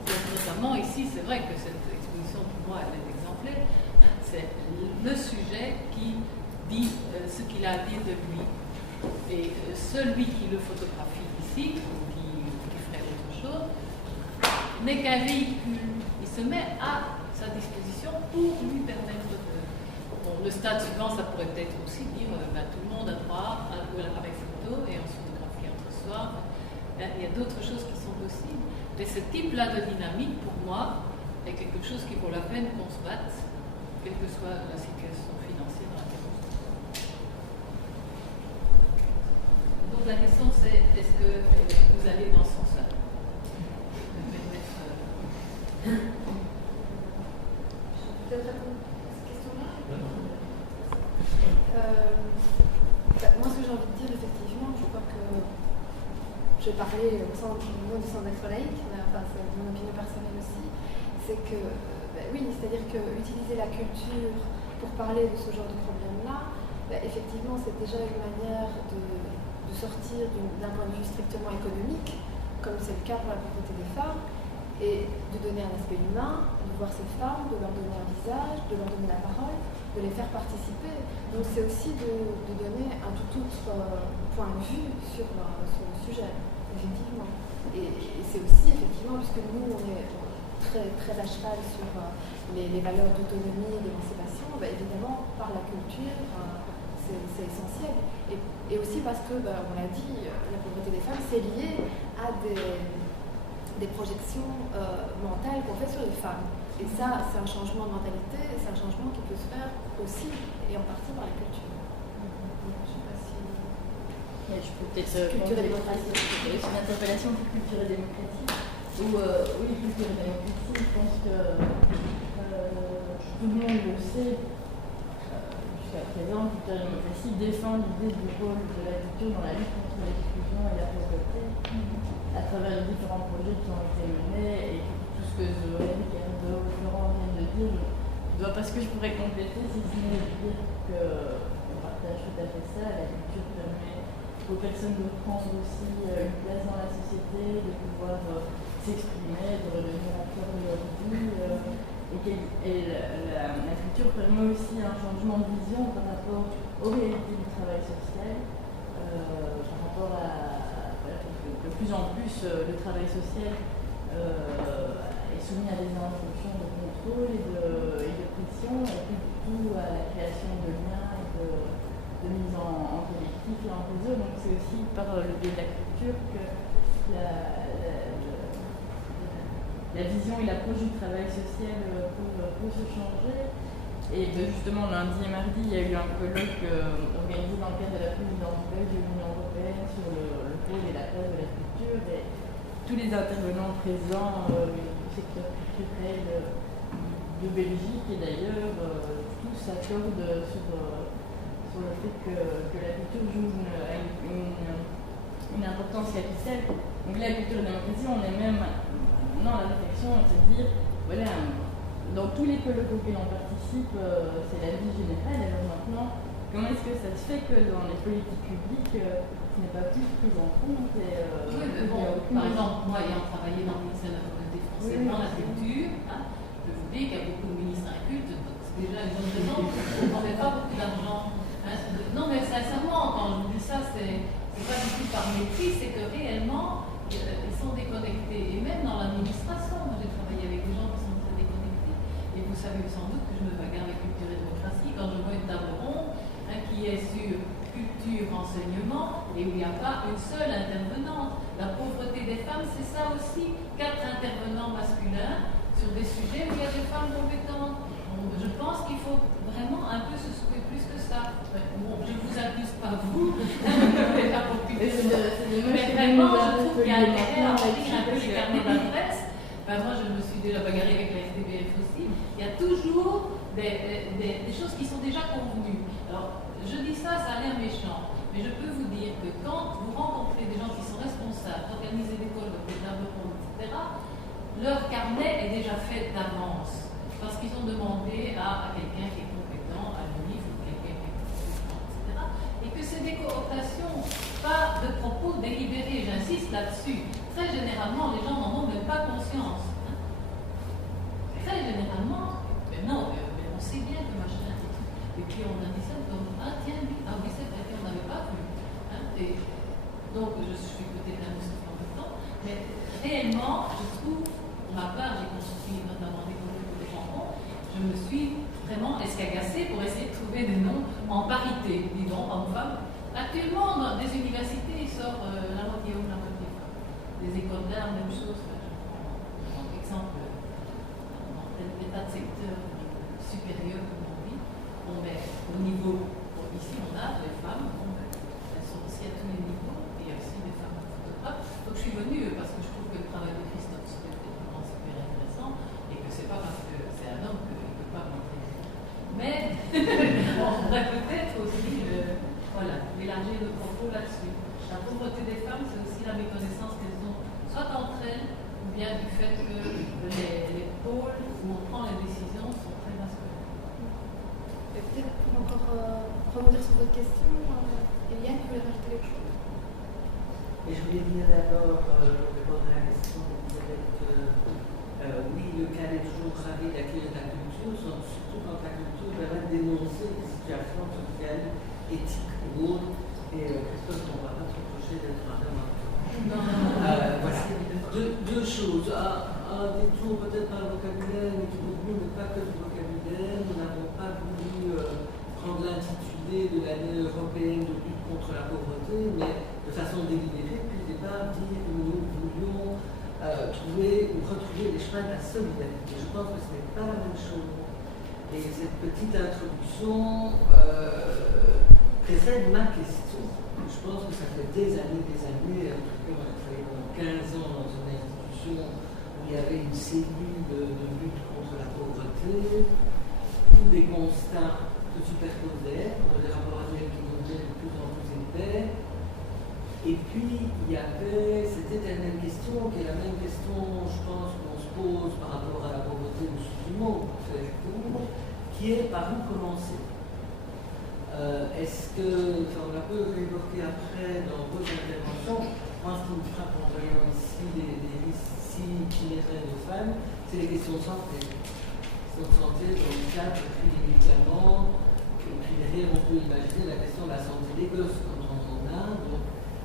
Donc, notamment ici, c'est vrai que cette exposition, pour moi, elle est exemplaire. C'est le sujet qui dit ce qu'il a à dire de lui. Et celui qui le photographie ici, ou qui ferait autre chose, n'est qu'un véhicule. Il se met à sa disposition pour lui permettre de... Bon, le stade suivant, ça pourrait peut-être aussi dire tout le monde a droit à l'appareil photo et on se photographie entre soi. Il y a d'autres choses qui sont possibles. Mais ce type-là de dynamique, pour moi, est quelque chose qui vaut la peine qu'on se batte, quelle que soit la situation financière dans laquelle on se trouve. Donc la question c'est, est-ce que vous allez dans ce sens-là? Peut-être répondre à cette question-là. Moi, ce que j'ai envie de dire, effectivement, je crois que je vais parler au nom du Centre d'action laïque, mais enfin, c'est mon opinion personnelle aussi, c'est que, oui, c'est-à-dire que utiliser la culture pour parler de ce genre de problème-là, effectivement, c'est déjà une manière de sortir d'un point de vue strictement économique, comme c'est le cas pour la pauvreté des femmes, et de donner un aspect humain, de voir ces femmes, de leur donner un visage, de leur donner la parole, de les faire participer. Donc c'est aussi de donner un tout autre point de vue sur le sujet, effectivement. Et c'est aussi, effectivement, puisque nous, on est très, très à cheval sur les valeurs d'autonomie et d'émancipation, évidemment, par la culture, c'est essentiel. Et aussi parce que, on l'a dit, la pauvreté des femmes, c'est lié à des projections mentales qu'on fait sur les femmes. Et ça, c'est un changement de mentalité, c'est un changement qui peut se faire aussi, et en partie par la culture. Donc, je ne sais pas si... Je peux peut-être culture et démocratie. C'est une interpellation pour culture et démocratie. Oui, culture et démocratie, je pense que tout le monde le sait. Jusqu'à présent, culture et démocratie défend l'idée du rôle de la culture dans la lutte contre l'exclusion et la pauvreté, à travers les différents projets qui ont été menés et tout ce que Zoé, Ricardo, Florent viennent de dire. Je ne vois pas ce que je pourrais compléter si ce n'est de dire qu'on partage tout à fait ça. La culture permet aux personnes de prendre aussi une place dans la société, de pouvoir s'exprimer, de redevenir acteur de leur vie. Et la culture permet aussi un changement de vision par rapport aux réalités du travail social, par rapport à de plus en plus le travail social est soumis à des injonctions de contrôle et de pression, et plus du tout à la création de liens et de mise en collectif et en réseau. Donc c'est aussi par le biais de la culture que la vision et l'approche du travail social peuvent se changer. Et justement, lundi et mardi, il y a eu un colloque organisé dans le cadre de la présidence belge de l'Union européenne sur le rôle et la place de la culture. Et tous les intervenants présents du secteur culturel de Belgique, et d'ailleurs, tous s'accordent sur le fait que la culture joue une importance capitale. Donc la culture de démocratie, on est même dans la réflexion de se dire, voilà, dans tous les colloques auxquels on participe, c'est la vie générale. Alors maintenant, comment est-ce que ça se fait que dans les politiques publiques, ce n'est pas plus pris en compte par exemple, moi ayant travaillé dans le ministère de la communauté française dans la culture, je peux vous dire qu'il y a beaucoup de ministres incultes, c'est déjà une bonne raison, on n'en fait pas beaucoup d'argent. Non mais sincèrement, quand je vous dis ça, c'est pas du tout par mépris, c'est que réellement, ils sont déconnectés. Et même dans l'administration, moi j'ai travaillé avec des gens qui sont très déconnectés. Et vous savez sans doute que je me bagarre avec culture et démocratie quand je vois une table ronde qui est sur culture, enseignement, et où il n'y a pas une seule intervenante. La pauvreté des femmes, c'est ça aussi. 4 intervenants masculins sur des sujets où il y a des femmes compétentes. Je pense qu'il faut vraiment un peu se secouer plus que ça. Bon, je ne vous accuse pas, vous, mais vraiment, je trouve qu'il y a intérêt à remplir un peu les carnets d'adresse. Moi, je me suis déjà bagarrée avec la FDBF aussi. Il y a toujours des choses qui sont déjà convenues. Alors, je dis ça, ça a l'air méchant, mais je peux vous dire que quand vous rencontrez des gens qui sont responsables d'organiser des colloques, des tables rondes, etc., leur carnet est déjà fait d'avance. Parce qu'ils ont demandé à quelqu'un qui est compétent, à l'UNIF, ou quelqu'un qui est compétent, etc. Et que c'est des cooptations, pas de propos délibérés, j'insiste là-dessus. Très généralement, les gens n'en ont même pas conscience. Très généralement, mais non, mais on sait bien que machin, et puis on a dit ça comme, tiens, oui, c'est vrai qu'on n'avait pas vu. Et donc, je suis peut-être un aussi en même temps, mais réellement, je trouve, pour ma part, j'ai construit notamment des je me suis vraiment escagassée pour essayer de trouver des noms en parité, disons, hommes-femmes. Actuellement, dans des universités, il sort la moitié homme, la moitié femme. Des écoles d'art, même chose. Je prends exemple dans des tas de secteurs supérieurs, comme on dit. Bon, ben, au niveau, ici, on a des femmes, elles sont aussi à tous les niveaux, et il y a aussi des femmes photographes. Donc, je suis venue parce que je trouve que le travail de Christophe c'était vraiment super intéressant, et que c'est pas parce que c'est un homme que mais on pourrait peut-être aussi élargir le propos là-dessus. La pauvreté des femmes, c'est aussi la méconnaissance qu'elles ont, soit entre elles, ou bien du fait que les pôles où on prend les décisions sont très masculins. Peut-être pour encore rebondir sur votre question, Eliane, vous voulez rajouter quelque chose? Et je voulais dire d'abord, répondre à la question d'Elisabeth, oui, le CAN est toujours ravi d'accueillir la culture, surtout quand la culture va dénoncer des situations sociales, éthiques ou autres. Et Christophe, on ne va pas se reprocher d'être un homme. Voilà. Deux choses. Un détour peut-être par le vocabulaire, mais qui pour nous n'est pas que du vocabulaire. Nous n'avons pas voulu prendre l'intitulé de l'année européenne de lutte contre la pauvreté, mais de façon délibérée, depuis le départ, dire que nous voulions retrouver les chemins de la solidarité. Je pense que ce n'est pas la même chose. Et cette petite introduction précède ma question. Je pense que ça fait des années, en tout cas, on a travaillé pendant 15 ans dans une institution où il y avait une cellule de lutte contre la pauvreté, où des constats se superposaient, des rapports annuels qui devenaient de plus en plus épais. Et puis, il y avait cette éternelle question, qui est la même question, je pense, qu'on se pose par rapport à la pauvreté du sous-humain, pour faire court, qui est par où commencer. Est-ce que, on l'a peu évoqué après dans votre intervention, moi ce qui me frappe en voyant ici des récits itinéraires de femmes, c'est les questions de santé. Questions de santé, de handicap, et puis les médicaments, et puis derrière on peut imaginer la question de la santé des gosses quand on en a. Donc,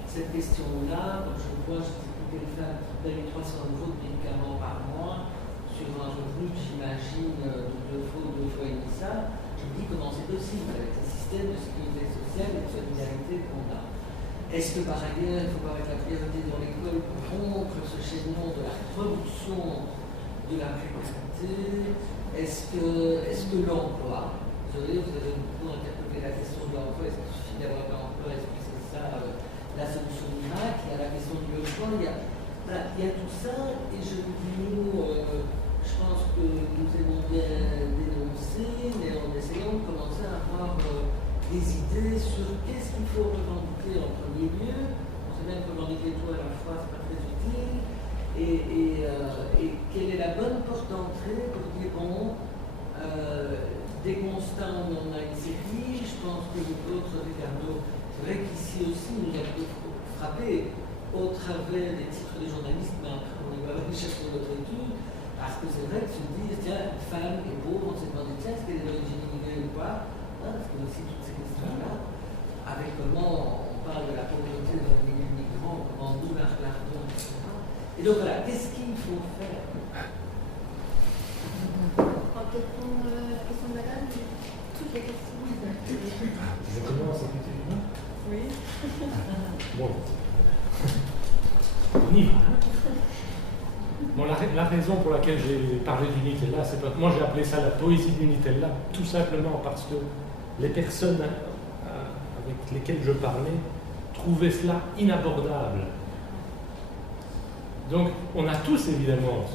cette question-là, je vois, je ne sais plus quelle femme qui paye 300 € de médicaments par mois sur un revenu, j'imagine, de deux fois et demi ça. Je me dis comment c'est possible avec les systèmes de sécurité sociale et de solidarité qu'on a. Est-ce que par ailleurs, il faut pas mettre la priorité dans l'école pour rompre ce chaînon de la production de la précarité? Est-ce que l'emploi, vous avez beaucoup interprété la question de l'emploi, est-ce qu'il suffit d'avoir un emploi, est-ce que c'est ça la solution miracle? Il y a la question du logement, il y a tout ça, et je vous dis, nous, je pense que nous aimons bien dénoncer, mais en essayant de commencer à avoir des idées sur qu'est-ce qu'il faut revendiquer en premier lieu. On sait bien que revendiquer tout à la fois, c'est pas très utile. Et quelle est la bonne porte d'entrée pour dire bon, des constants, on en a une série. Je pense que l'autre, Ricardo, c'est vrai qu'ici aussi nous avons frappé au travers des titres de journalistes, mais après on y va chercher notre étude, parce que c'est vrai que se dire, tiens, une femme est pauvre, on s'est demandé, tiens, est-ce qu'elle est d'origine immigrée ou pas, hein, parce qu'il y a aussi toutes ces questions-là, avec comment on parle de la pauvreté dans les milieux migrants, comment nous la regardons, etc. Et donc voilà, qu'est-ce qu'il faut faire? On va peut-être prendre la question de madame, toutes les questions. Je commence à écouter une main. Oui. Bon. On y va. Bon, la raison pour laquelle j'ai parlé du Nutella, c'est parce que moi j'ai appelé ça la poésie du Nutella, tout simplement parce que les personnes avec lesquelles je parlais trouvaient cela inabordable. Donc, on a tous évidemment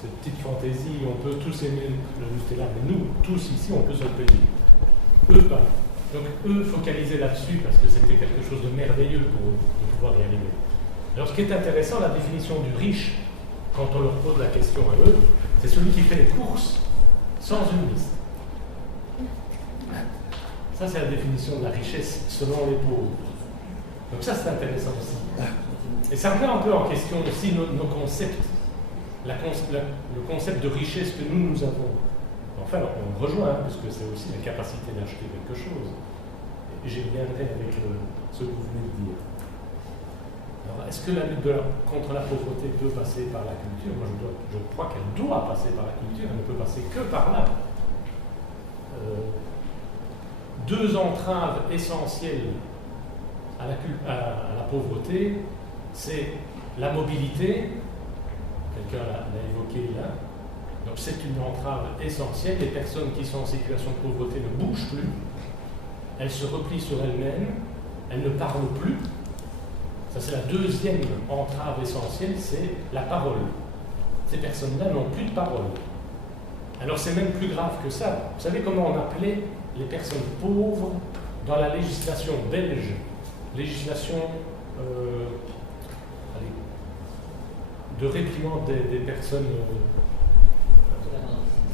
cette petite fantaisie, on peut tous aimer le Nutella, mais nous, tous ici, on peut se le payer. Eux, pas. Donc, eux, focalisaient là-dessus parce que c'était quelque chose de merveilleux pour eux, de pouvoir y arriver. Alors, ce qui est intéressant, la définition du riche, quand on leur pose la question à eux, c'est celui qui fait les courses sans une liste. Ça, c'est la définition de la richesse selon les pauvres. Donc ça, c'est intéressant aussi. Et ça remet un peu en question aussi nos concepts, le concept de richesse que nous avons. Enfin, on rejoint, hein, parce que c'est aussi la capacité d'acheter quelque chose. Et j'y reviendrai avec ce que vous venez de dire. Alors, est-ce que la lutte contre la pauvreté peut passer par la culture? Moi, je crois qu'elle doit passer par la culture, elle ne peut passer que par là. Deux entraves essentielles à la pauvreté, c'est la mobilité, quelqu'un l'a évoqué là, donc c'est une entrave essentielle. Les personnes qui sont en situation de pauvreté ne bougent plus, elles se replient sur elles-mêmes, elles ne parlent plus. Ça, c'est la deuxième entrave essentielle, c'est la parole. Ces personnes-là n'ont plus de parole. Alors c'est même plus grave que ça. Vous savez comment on appelait les personnes pauvres dans la législation belge, législation de réprimande des personnes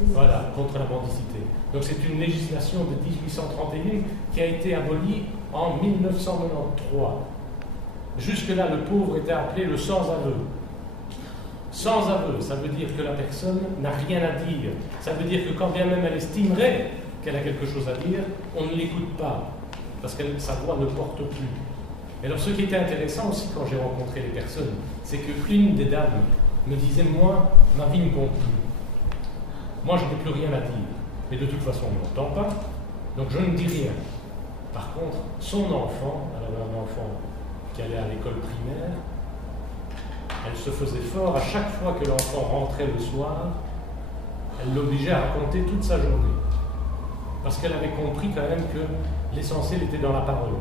voilà, contre la mendicité. Donc c'est une législation de 1831 qui a été abolie en 1993. Jusque-là, le pauvre était appelé le sans-aveu. Sans-aveu, ça veut dire que la personne n'a rien à dire. Ça veut dire que quand bien même elle estimerait qu'elle a quelque chose à dire, on ne l'écoute pas, parce que sa voix ne porte plus. Et alors ce qui était intéressant aussi quand j'ai rencontré les personnes, c'est qu'une des dames me disait, moi, ma vie ne compte plus. Moi, je n'ai plus rien à dire. Mais de toute façon, on ne m'entend pas, donc je ne dis rien. Par contre, son enfant, elle avait un enfant qui allait à l'école primaire, elle se faisait fort à chaque fois que l'enfant rentrait le soir, elle l'obligeait à raconter toute sa journée. Parce qu'elle avait compris quand même que l'essentiel était dans la parole.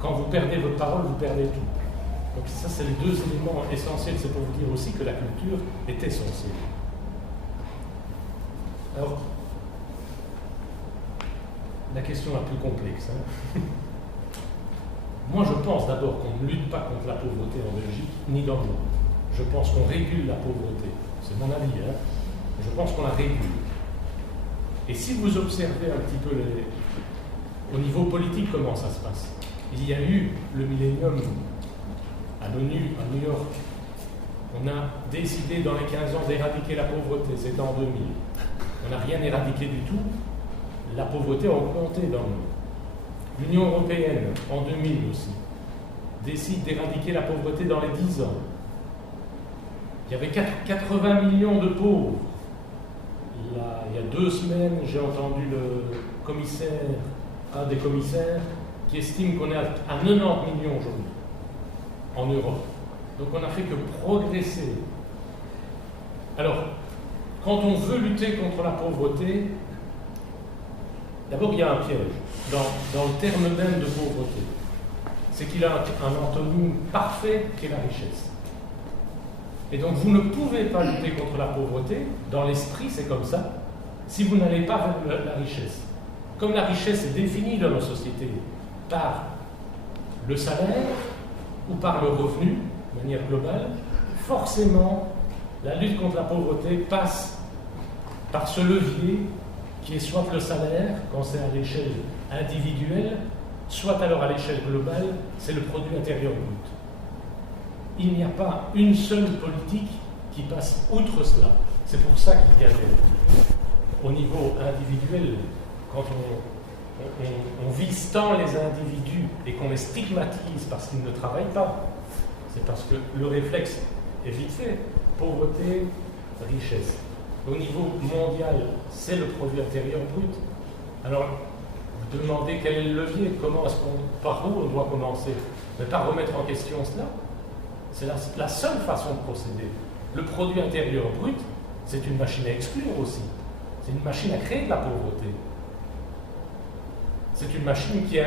Quand vous perdez votre parole, vous perdez tout. Donc ça, c'est les deux éléments essentiels. C'est pour vous dire aussi que la culture est essentielle. Alors, la question la plus complexe. Hein. Moi, je pense d'abord qu'on ne lutte pas contre la pauvreté en Belgique, ni dans le monde. Je pense qu'on régule la pauvreté. C'est mon avis. Hein. Je pense qu'on la régule. Et si vous observez un petit peu au niveau politique comment ça se passe, il y a eu le millénium à l'ONU, à New York. On a décidé dans les 15 ans d'éradiquer la pauvreté, c'était en 2000. On n'a rien éradiqué du tout. La pauvreté a augmenté dans le monde. L'Union européenne, en 2000 aussi, décide d'éradiquer la pauvreté dans les 10 ans. Il y avait 80 millions de pauvres. Là, il y a 2 semaines, j'ai entendu un des commissaires, qui estime qu'on est à 90 millions aujourd'hui, en Europe. Donc on n'a fait que progresser. Alors, quand on veut lutter contre la pauvreté, d'abord il y a un piège dans le terme même de pauvreté. C'est qu'il a un antonyme parfait qui est la richesse. Et donc vous ne pouvez pas lutter contre la pauvreté, dans l'esprit c'est comme ça, si vous n'allez pas vers la richesse. Comme la richesse est définie dans nos sociétés par le salaire ou par le revenu, de manière globale, forcément la lutte contre la pauvreté passe par ce levier qui est soit le salaire, quand c'est à l'échelle individuelle, soit alors à l'échelle globale, c'est le produit intérieur brut. Il n'y a pas une seule politique qui passe outre cela. C'est pour ça qu'il y a au niveau individuel, quand on vise tant les individus et qu'on les stigmatise parce qu'ils ne travaillent pas, c'est parce que le réflexe est vite fait. Pauvreté, richesse. Au niveau mondial, c'est le produit intérieur brut. Alors, vous demandez quel est le levier, par où on doit commencer, mais pas remettre en question cela. C'est la seule façon de procéder. Le produit intérieur brut, c'est une machine à exclure aussi. C'est une machine à créer de la pauvreté. C'est une machine qui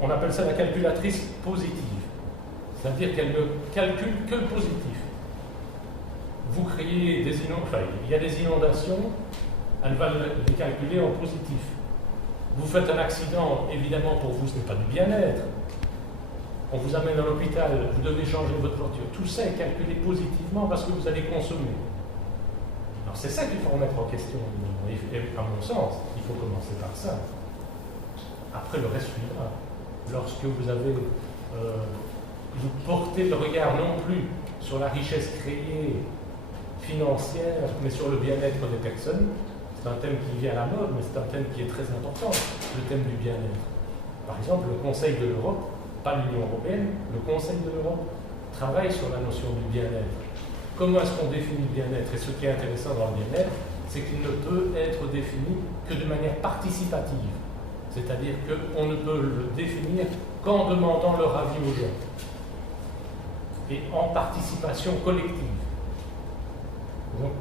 on appelle ça la calculatrice positive. C'est-à-dire qu'elle ne calcule que le positif. Vous créez des inondations, il y a des inondations, elle va les calculer en positif. Vous faites un accident, évidemment pour vous ce n'est pas du bien-être. On vous amène à l'hôpital, vous devez changer votre voiture. Tout ça est calculé positivement parce que vous allez consommer. Alors c'est ça qu'il faut remettre en question. Et à mon sens, il faut commencer par ça. Après le reste suivra. Lorsque vous portez le regard non plus sur la richesse créée financière, mais sur le bien-être des personnes, c'est un thème qui vient à la mode, mais c'est un thème qui est très important, le thème du bien-être. Par exemple, le Conseil de l'Europe, pas l'Union européenne, le Conseil de l'Europe travaille sur la notion du bien-être. Comment est-ce qu'on définit le bien-être? Et ce qui est intéressant dans le bien-être, c'est qu'il ne peut être défini que de manière participative. C'est-à-dire qu'on ne peut le définir qu'en demandant leur avis aux gens. Et en participation collective. Donc,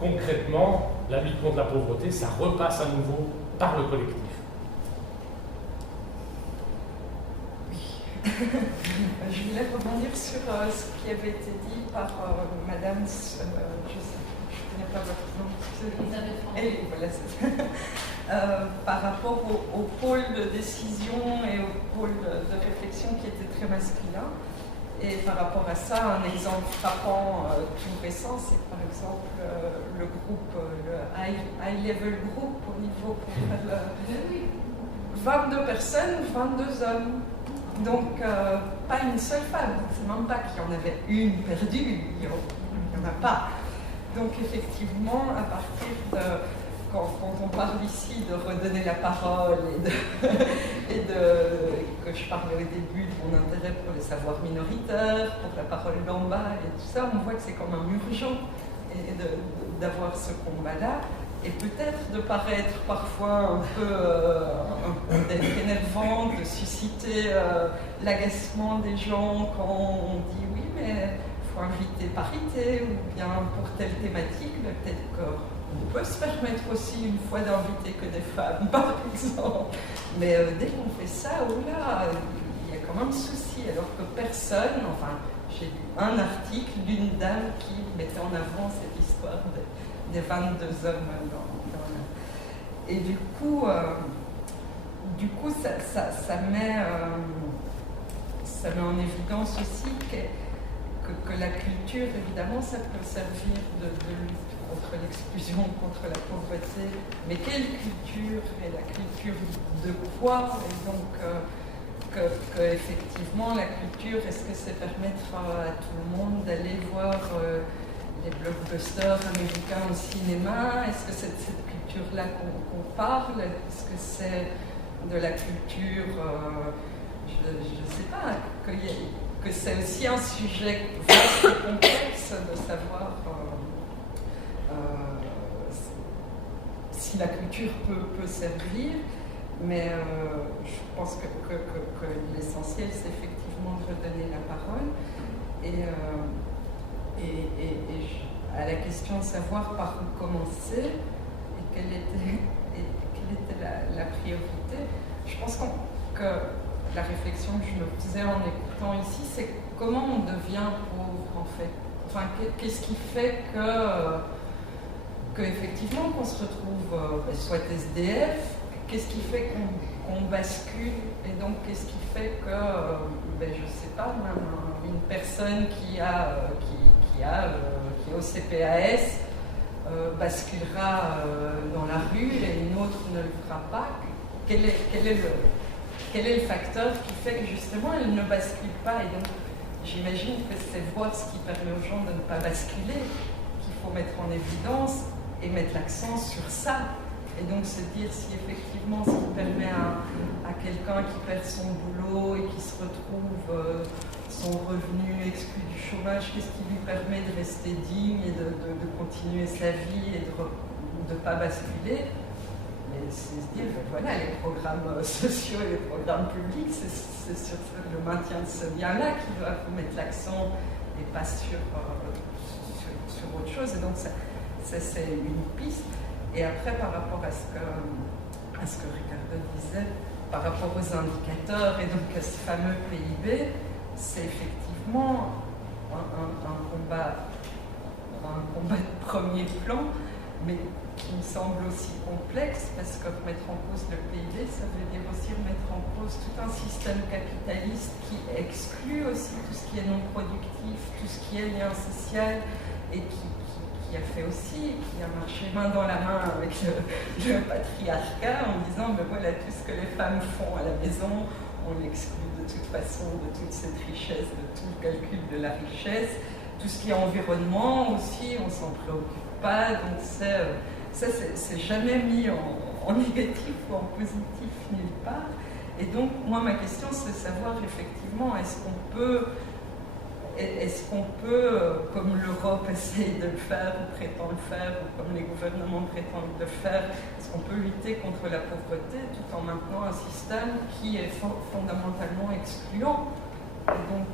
concrètement, la lutte contre la pauvreté, ça repasse à nouveau par le collectif. Je voulais rebondir sur ce qui avait été dit par Madame, je ne connais pas votre nom, Elisabeth voilà, c'est ça. Par rapport au pôle de décision et au pôle de réflexion qui était très masculin. Et par rapport à ça, un exemple frappant tout récent, c'est par exemple le groupe, le High Level Group au niveau pour faire 22 personnes, 22 hommes. Donc, pas une seule femme. C'est même pas qu'il y en avait une perdue, il n'y en a pas. Donc, effectivement, à partir de... Quand on parle ici de redonner la parole et que je parlais au début de mon intérêt pour les savoirs minoritaires, pour la parole d'en bas et tout ça, on voit que c'est quand même urgent d'avoir ce combat-là. Et peut-être de paraître parfois un peu d'être énervant, de susciter l'agacement des gens quand on dit oui, mais il faut inviter parité ou bien pour telle thématique, mais peut-être qu'on peut se permettre aussi une fois d'inviter que des femmes, par exemple. Mais dès qu'on fait ça, oula, il y a quand même souci, alors que personne, enfin, j'ai lu un article d'une dame qui mettait en avant cette histoire des 22 hommes et du coup ça met en évidence aussi que la culture, évidemment, ça peut servir de lutte contre l'exclusion, contre la pauvreté, mais quelle culture? Et la culture de quoi? Et donc effectivement, la culture, est-ce que c'est permettre à tout le monde d'aller voir les blockbusters américains au cinéma? Est-ce que c'est de cette culture-là qu'on parle? Est-ce que c'est de la culture, je ne sais pas, que c'est aussi un sujet vaste et complexe de savoir si la culture peut servir, mais je pense que l'essentiel, c'est effectivement de redonner la parole. Et à la question de savoir par où commencer et quelle était la priorité, je pense que la réflexion que je me faisais en écoutant ici, c'est comment on devient pauvre en fait. enfin, qu'est-ce qui fait que effectivement qu'on se retrouve soit SDF, qu'est-ce qui fait qu'on bascule, et donc qu'est-ce qui fait que, je ne sais pas, même une personne qui est au CPAS basculera dans la rue et une autre ne le fera pas. Quel est le facteur qui fait que justement elle ne bascule pas? Et donc j'imagine que c'est voir ce qui permet aux gens de ne pas basculer qu'il faut mettre en évidence et mettre l'accent sur ça. Et donc se dire si effectivement ce qui permet à quelqu'un qui perd son boulot et qui se retrouve son revenu exclu du chômage, qu'est-ce qui lui permet de rester digne et de continuer sa vie et de ne pas basculer? Mais c'est se dire, voilà, les programmes sociaux et les programmes publics, c'est sur le maintien de ce lien-là qui doit mettre l'accent et pas sur autre chose. Et donc ça c'est une piste. Et après, par rapport à ce que Ricardo disait, par rapport aux indicateurs et donc à ce fameux PIB, c'est effectivement un combat de premier plan, mais qui me semble aussi complexe, parce que mettre en cause le PIB, ça veut dire aussi remettre en cause tout un système capitaliste qui exclut aussi tout ce qui est non productif, tout ce qui est lien social, et qui a fait aussi, qui a marché main dans la main avec le patriarcat en disant, ben voilà, tout ce que les femmes font à la maison, on l'exclut de toute façon de toute cette richesse, de tout le calcul de la richesse. Tout ce qui est environnement aussi, on s'en préoccupe pas. Donc ça, c'est jamais mis en négatif ou en positif nulle part. Et donc, moi, ma question, c'est de savoir effectivement, est-ce qu'on peut, comme l'Europe essaye de le faire, ou prétend le faire, ou comme les gouvernements prétendent le faire, est-ce qu'on peut lutter contre la pauvreté tout en maintenant un système qui est fondamentalement excluant, et donc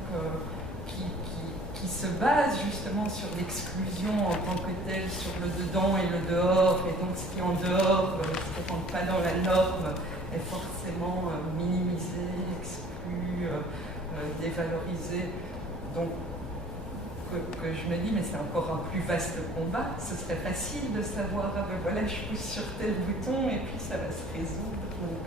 qui se base justement sur l'exclusion en tant que telle, sur le dedans et le dehors, et donc ce qui est en dehors, ce qui ne rentre pas dans la norme, est forcément minimisé, exclu, dévalorisé. Donc, que je me dis, mais c'est encore un plus vaste combat. Ce serait facile de savoir, ah ben voilà, je pousse sur tel bouton et puis ça va se résoudre. Donc,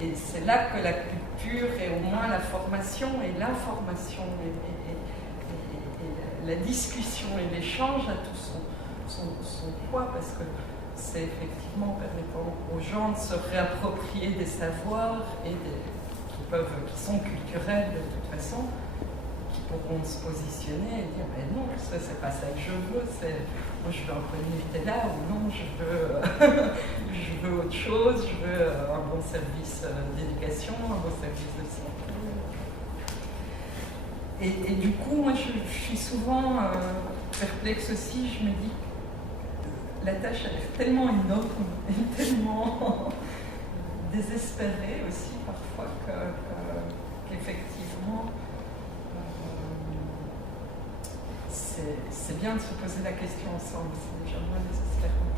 et c'est là que la culture et au moins la formation et l'information et la discussion et l'échange a tout son poids, parce que c'est effectivement permettant aux gens de se réapproprier des savoirs et qui sont culturels de toute façon, qui pourront se positionner et dire, mais non, ça c'est pas ça que je veux, moi je veux un peu de Nutella, ou non, je veux autre chose, je veux un bon service d'éducation, un bon service de santé. Et du coup, moi je suis souvent perplexe aussi, je me dis que la tâche elle est tellement énorme et tellement désespérée aussi parfois qu'effectivement c'est bien de se poser la question ensemble, c'est déjà moins désespérant.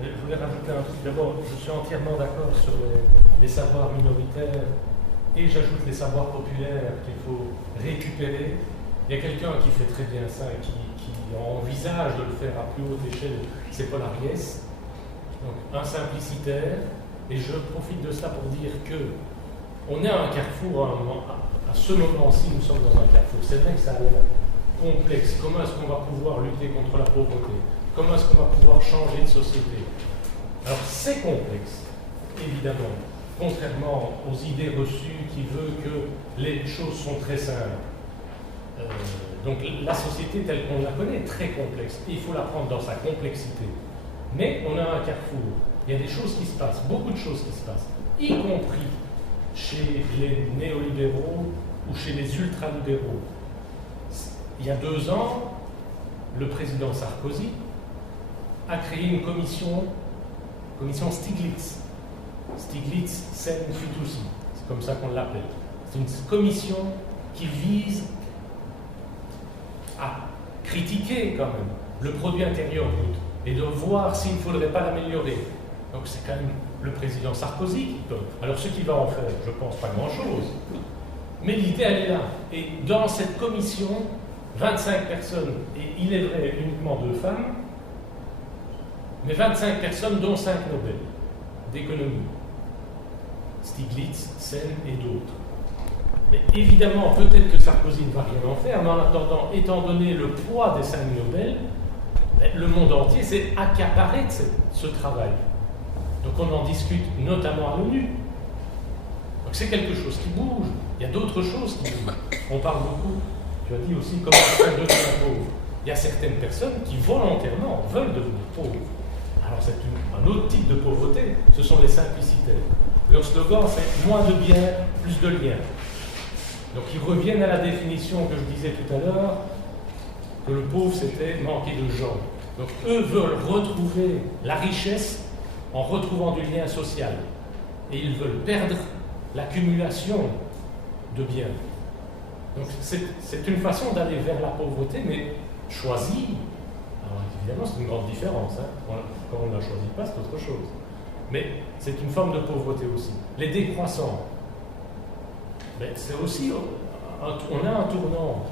Je voulais rajouter un truc. D'abord, je suis entièrement d'accord sur les savoirs minoritaires, et j'ajoute les savoirs populaires qu'il faut récupérer. Il y a quelqu'un qui fait très bien ça et qui envisage de le faire à plus haute échelle, c'est Paul Ariès. Donc un simplicitaire, et je profite de cela pour dire que on est à un carrefour, à ce moment-ci nous sommes dans un carrefour. C'est vrai que ça a l'air complexe. Comment est-ce qu'on va pouvoir lutter contre la pauvreté? Comment est-ce qu'on va pouvoir changer de société? Alors c'est complexe, évidemment, contrairement aux idées reçues qui veulent que les choses sont très simples. Donc la société telle qu'on la connaît est très complexe, et il faut la prendre dans sa complexité. Mais on a un carrefour, il y a des choses qui se passent, beaucoup de choses qui se passent, y compris chez les néolibéraux ou chez les ultralibéraux. Il y a 2 ans, le président Sarkozy a créé une commission Stiglitz. Stiglitz Sen Fitoussi, c'est comme ça qu'on l'appelle. C'est une commission qui vise à critiquer quand même le produit intérieur brut et de voir s'il ne faudrait pas l'améliorer. Donc c'est quand même le président Sarkozy qui peut. Alors ce qu'il va en faire, je pense pas grand-chose, Mais l'idée, elle est là. Et dans cette commission, 25 personnes, et il est vrai, uniquement 2 femmes, mais 25 personnes, dont 5 Nobel d'économie. Stiglitz, Sen et d'autres. Mais évidemment, peut-être que Sarkozy ne va rien en faire, mais en attendant, étant donné le poids des 5 Nobel, le monde entier s'est accaparé de ce travail. Donc on en discute notamment à l'ONU. Donc c'est quelque chose qui bouge. Il y a d'autres choses qui bougent. On parle beaucoup, tu as dit aussi, comment on devient pauvre. Il y a certaines personnes qui volontairement veulent devenir pauvres. Alors c'est un autre type de pauvreté, ce sont les simplicitaires. Leur slogan c'est moins de biens, plus de liens. Donc ils reviennent à la définition que je disais tout à l'heure, que le pauvre c'était manquer de gens. Donc eux veulent retrouver la richesse en retrouvant du lien social. Et ils veulent perdre l'accumulation de biens. Donc c'est une façon d'aller vers la pauvreté, mais choisie. Alors évidemment c'est une grande différence. Hein. Quand on ne la choisit pas, c'est autre chose. Mais c'est une forme de pauvreté aussi. Les décroissants, c'est aussi, on a un tournant.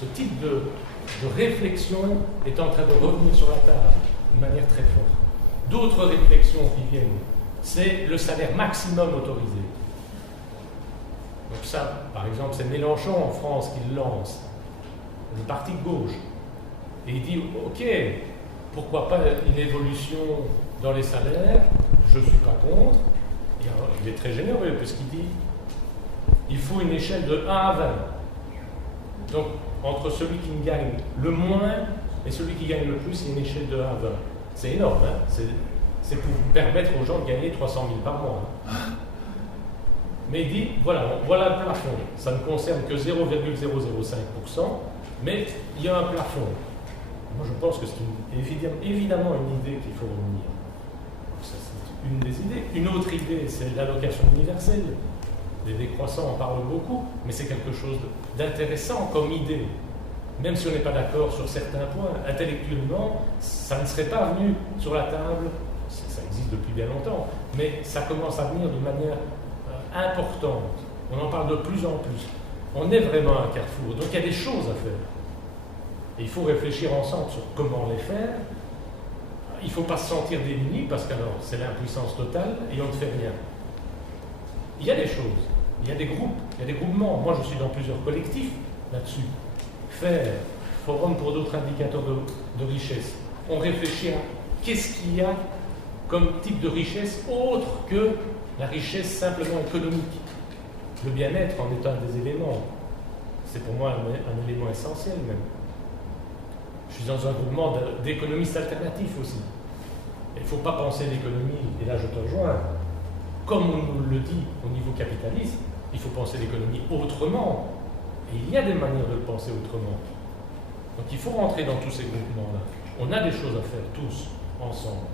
Ce type de réflexion est en train de revenir sur la table d'une manière très forte. D'autres réflexions qui viennent, c'est le salaire maximum autorisé. Donc ça, par exemple, c'est Mélenchon en France qui le lance, le parti de gauche. Et il dit, ok, pourquoi pas une évolution dans les salaires, je ne suis pas contre. Et alors, il est très généreux puisqu'il dit, il faut une échelle de 1 à 20. Donc, entre celui qui gagne le moins et celui qui gagne le plus, il y a une échelle de 1 à 20. C'est énorme, hein. C'est pour permettre aux gens de gagner 300 000 par mois. Hein. Mais il dit, voilà le plafond. Ça ne concerne que 0,005%, mais il y a un plafond. Moi, je pense que c'est évidemment une idée qu'il faut revenir. Ça, c'est une des idées. Une autre idée, c'est l'allocation universelle. Les décroissants en parlent beaucoup, mais c'est quelque chose d'intéressant comme idée. Même si on n'est pas d'accord sur certains points, intellectuellement, ça ne serait pas venu sur la table, ça existe depuis bien longtemps, mais ça commence à venir de manière importante. On en parle de plus en plus. On est vraiment à un carrefour, donc il y a des choses à faire. Et il faut réfléchir ensemble sur comment les faire. Il ne faut pas se sentir démuni, parce qu'alors c'est l'impuissance totale et on ne fait rien. Il y a des choses, il y a des groupes, il y a des groupements. Moi, je suis dans plusieurs collectifs là-dessus. FAIRE, Forum pour d'autres indicateurs de richesse. On réfléchit à qu'est-ce qu'il y a comme type de richesse autre que la richesse simplement économique. Le bien-être en est un des éléments. C'est pour moi un élément essentiel même. Je suis dans un groupement d'économistes alternatifs aussi. Il ne faut pas penser l'économie, et là je te rejoins, comme on nous le dit au niveau capitaliste, il faut penser l'économie autrement. Et il y a des manières de le penser autrement. Donc il faut rentrer dans tous ces groupements-là. On a des choses à faire tous, ensemble.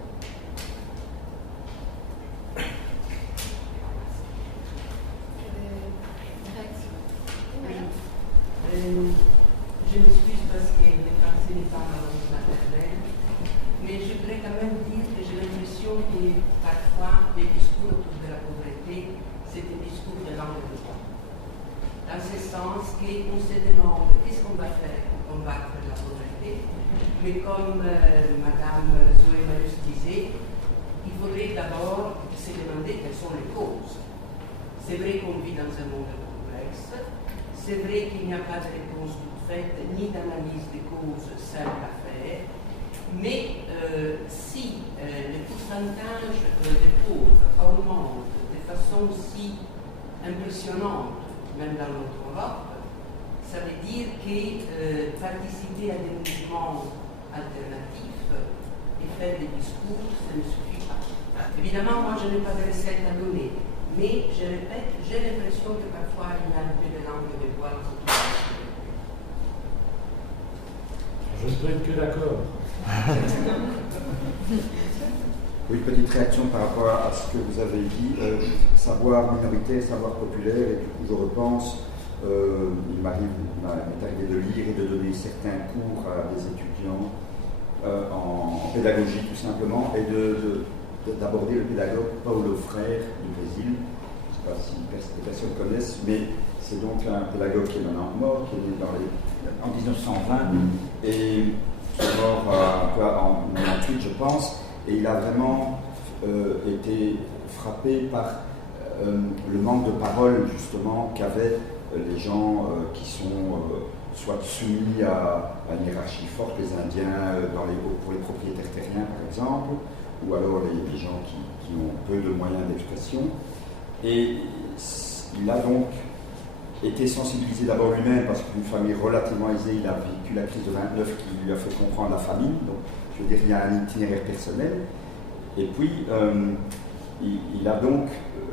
Je m'excuse parce que le français n'est pas ma langue maternelle, mais je voudrais quand même dire que j'ai l'impression que parfois les discours autour de la pauvreté, c'est des discours de langue de bois. Dans ce sens qu'on se demande qu'est-ce qu'on va faire pour combattre la pauvreté, mais comme Madame Zoé Marius disait, il faudrait d'abord se demander quelles sont les causes. C'est vrai qu'on vit dans un monde complexe. C'est vrai qu'il n'y a pas de réponse toute faite, ni d'analyse des causes simple à faire, mais si le pourcentage des pauvres augmente de façon si impressionnante, même dans notre Europe, ça veut dire que participer à des mouvements alternatifs et faire des discours, ça ne suffit pas. Évidemment, moi je n'ai pas de recette à donner. Mais, je répète, j'ai l'impression que parfois il y a un peu de langue de bois qui touche. Je ne peux être que d'accord. Oui, petite réaction par rapport à ce que vous avez dit. Savoir minoritaire, savoir populaire, et du coup je repense, il m'est arrivé de lire et de donner certains cours à des étudiants en pédagogie tout simplement, et d'aborder le pédagogue Paulo Freire du Brésil. Je ne sais pas si les personnes connaissent, mais c'est donc un pédagogue qui est maintenant mort, qui est né en 1920 et qui est mort un peu en 1998, je pense, et il a vraiment été frappé par le manque de parole justement qu'avaient les gens qui sont soit soumis à une hiérarchie forte, les Indiens pour les propriétaires terriens par exemple, ou alors les gens qui ont peu de moyens d'expression. Et il a donc été sensibilisé d'abord lui-même parce qu'une famille relativement aisée, il a vécu la crise de 29 qui lui a fait comprendre la famine, donc je veux dire il y a un itinéraire personnel. Et puis il a donc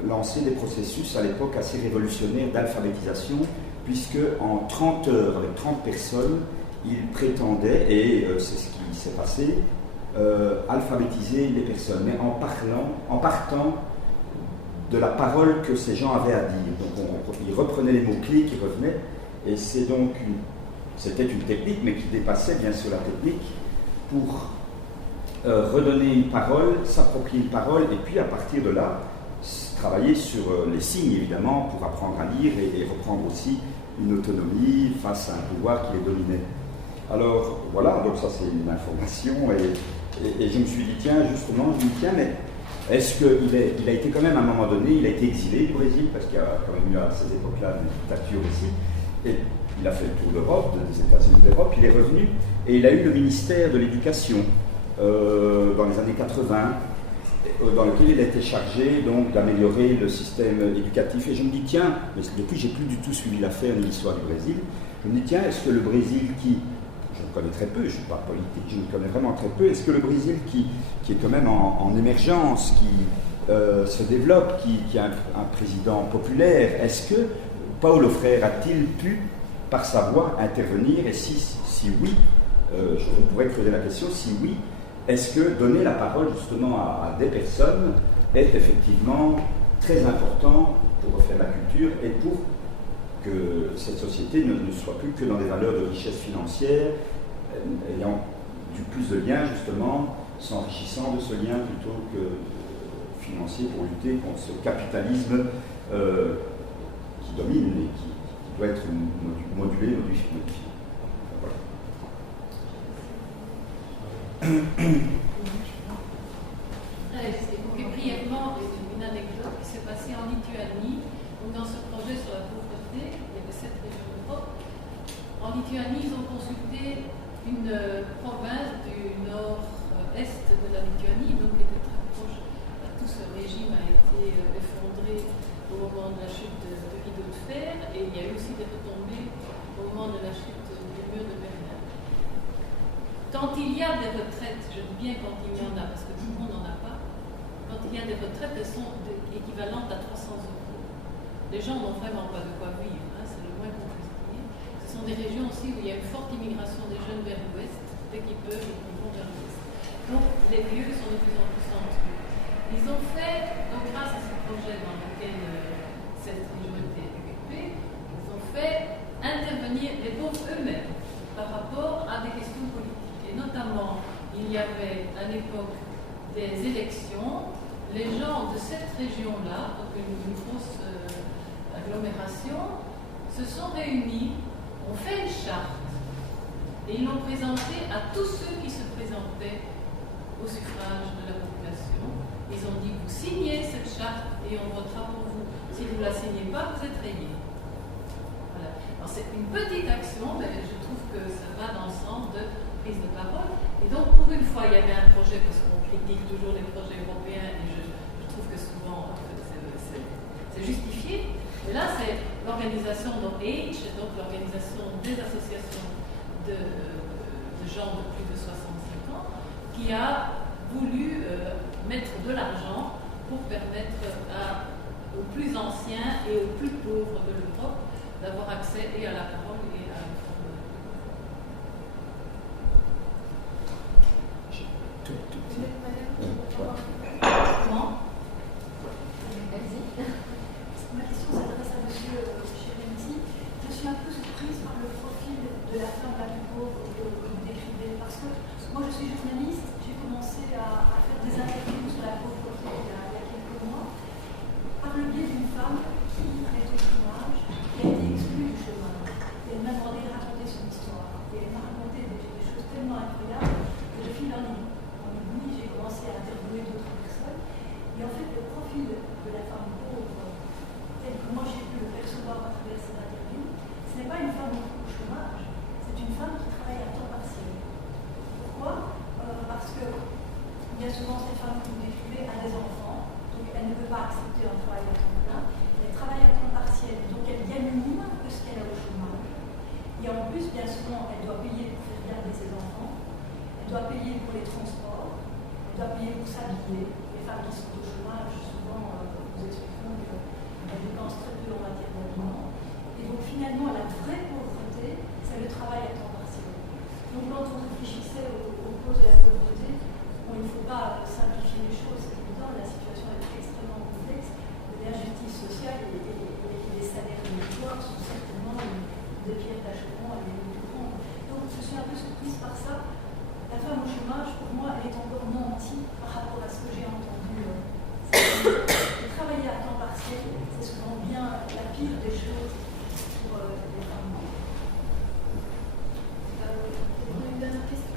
lancé des processus à l'époque assez révolutionnaires d'alphabétisation, puisque en 30 heures, avec 30 personnes, il prétendait, et c'est ce qui s'est passé, alphabétiser les personnes, mais en partant de la parole que ces gens avaient à dire. Donc il reprenait les mots-clés qui revenaient, et c'était une technique, mais qui dépassait bien sûr la technique, pour redonner une parole, s'approprier une parole, et puis à partir de là, travailler sur les signes évidemment, pour apprendre à lire et reprendre aussi une autonomie face à un pouvoir qui les dominait. Alors voilà, donc ça c'est une information, et je me suis dit, tiens, mais est-ce qu'il a été quand même à un moment donné, il a été exilé du Brésil, parce qu'il y a quand même eu à ces époques-là une dictature ici, et il a fait le tour d'Europe, des États-Unis d'Europe, il est revenu, et il a eu le ministère de l'Éducation dans les années 80, dans lequel il a été chargé donc d'améliorer le système éducatif. Et je me dis, tiens, mais depuis j'ai plus du tout suivi l'affaire ni l'histoire du Brésil, je me dis, tiens, est-ce que le Brésil qui, je le connais très peu, je ne suis pas politique, je le connais vraiment très peu, est-ce que le Brésil qui est quand même en émergence, qui se développe, qui a un président populaire, est-ce que Paulo Freire a-t-il pu, par sa voix, intervenir? Et si oui, je pourrais creuser la question, si oui, est-ce que donner la parole justement à des personnes est effectivement très important pour refaire la culture et pour que cette société ne soit plus que dans des valeurs de richesse financière, ayant du plus de liens justement, s'enrichissant de ce lien plutôt que financier pour lutter contre ce capitalisme qui domine et qui doit être modulé, modifié. Voilà. Évoquer brièvement une anecdote qui s'est passée en Lituanie, où dans ce projet sur la pauvreté, il y avait 7 régions d'Europe. En Lituanie, ils ont consulté une province du nord-est de la Lituanie, donc qui était très proche. Tout ce régime a été effondré au moment de la chute de rideau de fer, et il y a eu aussi des retombées au moment de la chute du mur de Berlin. Quand il y a des retraites, je dis bien quand il y en a, parce que tout le monde n'en a pas, quand il y a des retraites, elles sont équivalentes à 300 €. Les gens n'ont vraiment pas de quoi vivre, hein, c'est le moins qu'on puisse dire. Ce sont des régions aussi où il y a une forte immigration des jeunes vers l'ouest, dès qu'ils peuvent, ils vont vers l'ouest. Donc les vieux sont de plus en plus centrés. Ils ont fait, donc grâce à ce projet dans lequel cette région était occupée, ils ont fait intervenir les pauvres eux-mêmes par rapport à des questions politiques. Et notamment, il y avait à l'époque des élections, les gens de cette région-là, donc une grosse agglomération, se sont réunis, ont fait une charte, et ils l'ont présentée à tous ceux qui se présentaient au suffrage de la population. Ils ont dit, vous signez cette charte et on votera pour vous. Si vous ne la signez pas, vous êtes rayés. Voilà. Alors c'est une petite action, mais je trouve que ça va dans le sens de prise de parole. Et donc, pour une fois, il y avait un projet, parce qu'on critique toujours les projets européens, et je trouve que souvent c'est justifié. Mais là, c'est l'organisation d'AGE, donc l'organisation des associations de gens de plus de 65 ans, qui a voulu mettre de l'argent pour permettre aux plus anciens et aux plus pauvres de l'Europe d'avoir accès et à la parole et à l'information. Comment? Ma question s'adresse à M. Cherenti. Je suis un peu surprise par le profil de la femme la plus pauvre que vous décrivez, parce que moi je suis journaliste, j'ai commencé à faire des interviews sur la pauvreté il y a quelques mois, par le biais d'une femme qui est au chômage, qui a été souvent cette femme que vous décrivez a des enfants, donc elle ne peut pas accepter un travail à temps plein. Elle travaille à temps partiel, donc elle gagne moins que ce qu'elle a au chômage. Et en plus, bien souvent, elle doit payer pour faire garder ses enfants, elle doit payer pour les transports, elle doit payer pour s'habiller. Les femmes qui sont au chômage, souvent, nous expliquons qu'elles dépensent très peu en matière d'habillement. Et donc finalement, la vraie pauvreté, c'est le travail à temps partiel. Donc quand on réfléchissait aux causes de la pauvreté, bon, il ne faut pas simplifier les choses, c'est évident, la situation est extrêmement complexe. L'injustice sociale et les salaires migratoires sont certainement des pierres d'achoppement à les plus grandes. Donc je suis un peu surprise par ça. La femme au chômage, pour moi, elle est encore nantie par rapport à ce que j'ai entendu. Travailler à temps partiel, c'est souvent bien la pire des choses pour les femmes. Une dernière question?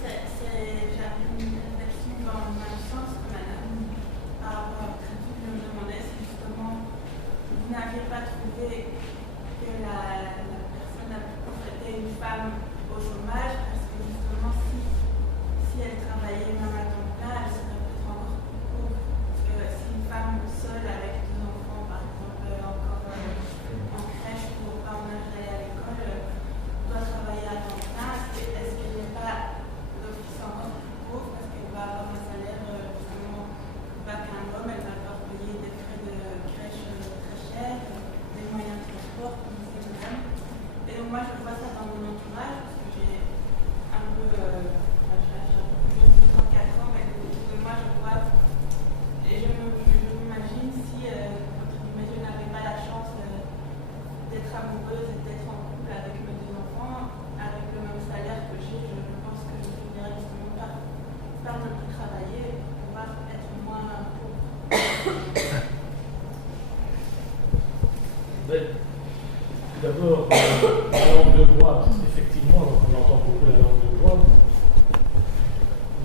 J'avais une réflexion dans le même sens que madame, par rapport à ce que je me demandais, c'est justement, vous n'aviez pas trouvé que la personne la plus pauvre était une femme au chômage, parce que justement, si elle travaillait même à temps plein, elle serait peut-être encore plus pauvre. Parce que si une femme seule avec 2 enfants, par exemple, encore en crèche ou pas en âge d'aller à l'école, doit travailler à temps plein, est-ce qu'elle n'est pas d'office encore plus pauvre parce qu'elle va avoir un salaire justement pas qu'un homme, elle va devoir payer des frais de crèche très chers, des moyens de transport, comme disait madame. Et donc moi je vois ça dans mon entourage, parce que j'ai un peu, je suis 34 ans, mais moi je vois, et je m'imagine si, je n'avais pas la chance d'être amoureuse et d'être en couple avec mes 2 enfants, avec le même salaire que j'ai, je pense que je finirais justement par ne plus travailler pour pouvoir être moins pauvre. D'abord, la langue de bois, effectivement, on entend beaucoup la langue de bois.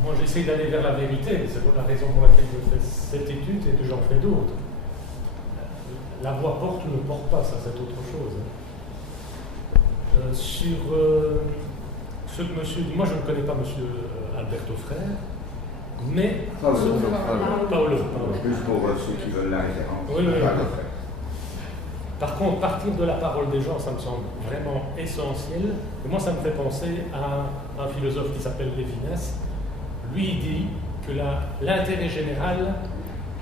Moi, j'essaie d'aller vers la vérité, c'est la raison pour laquelle je fais cette étude et que j'en fais d'autres. La voix porte ou ne porte pas, ça c'est autre chose. Sur ce que monsieur dit, moi je ne connais pas monsieur Alberto Frère, mais... Paolo. Plus pour ceux qui veulent la référence. Oui. Par contre, partir de la parole des gens, ça me semble vraiment essentiel. Et moi, ça me fait penser à un philosophe qui s'appelle Lévinas. Lui, il dit que l'intérêt général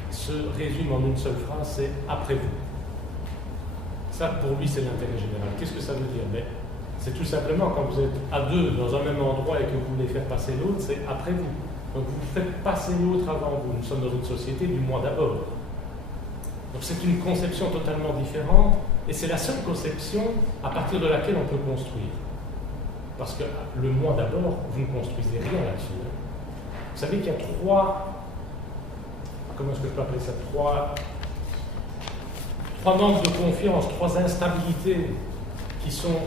se résume en une seule phrase, c'est « après vous ». Ça, pour lui, c'est l'intérêt général. Qu'est-ce que ça veut dire? Mais c'est tout simplement quand vous êtes à 2 dans un même endroit et que vous voulez faire passer l'autre, c'est après vous. Donc vous faites passer l'autre avant vous. Nous sommes dans une société du moi d'abord. Donc c'est une conception totalement différente et c'est la seule conception à partir de laquelle on peut construire. Parce que le moi d'abord, vous ne construisez rien là-dessus. Vous savez qu'il y a 3, comment est-ce que je peux appeler ça, 3 manques de confiance, 3 instabilités qui sont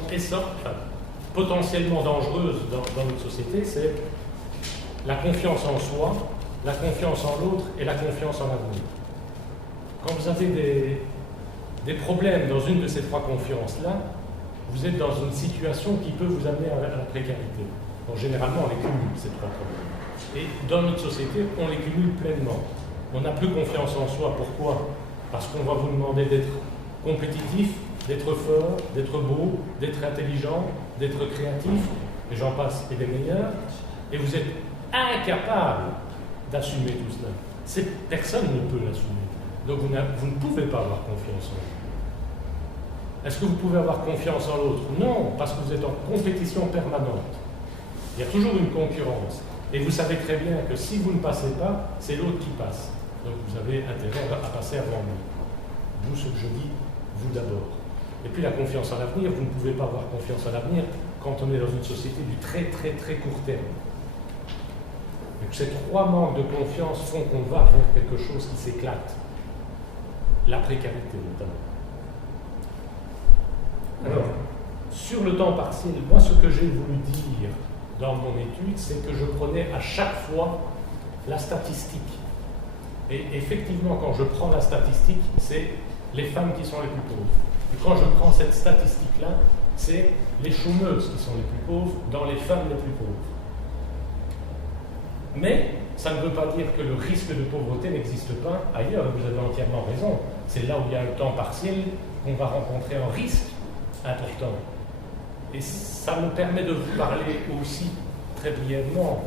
potentiellement dangereuses dans notre société, c'est la confiance en soi, la confiance en l'autre et la confiance en l'avenir. Quand vous avez des problèmes dans une de ces 3 confiances-là, vous êtes dans une situation qui peut vous amener à la précarité. Donc généralement, on les cumule, ces 3 problèmes. Et dans notre société, on les cumule pleinement. On n'a plus confiance en soi. Pourquoi? Parce qu'on va vous demander d'être compétitif, d'être fort, d'être beau, d'être intelligent, d'être créatif, et j'en passe, et des meilleurs. Et vous êtes incapable d'assumer tout cela. Personne ne peut l'assumer. Donc vous ne pouvez pas avoir confiance en vous. Est-ce que vous pouvez avoir confiance en l'autre? Non, parce que vous êtes en compétition permanente. Il y a toujours une concurrence. Et vous savez très bien que si vous ne passez pas, c'est l'autre qui passe. Donc vous avez intérêt à passer avant lui. D'où ce que je dis, vous d'abord. Et puis la confiance en l'avenir, vous ne pouvez pas avoir confiance en l'avenir quand on est dans une société du très très très court terme. Donc ces 3 manques de confiance font qu'on va vers quelque chose qui s'éclate. La précarité notamment. Alors, sur le temps partiel, moi ce que j'ai voulu dire dans mon étude, c'est que je prenais à chaque fois la statistique. Et effectivement, quand je prends la statistique, c'est les femmes qui sont les plus pauvres. Et quand je prends cette statistique-là, c'est les chômeuses qui sont les plus pauvres dans les femmes les plus pauvres. Mais ça ne veut pas dire que le risque de pauvreté n'existe pas ailleurs. Vous avez entièrement raison. C'est là où il y a un temps partiel qu'on va rencontrer un risque important. Et ça me permet de vous parler aussi très brièvement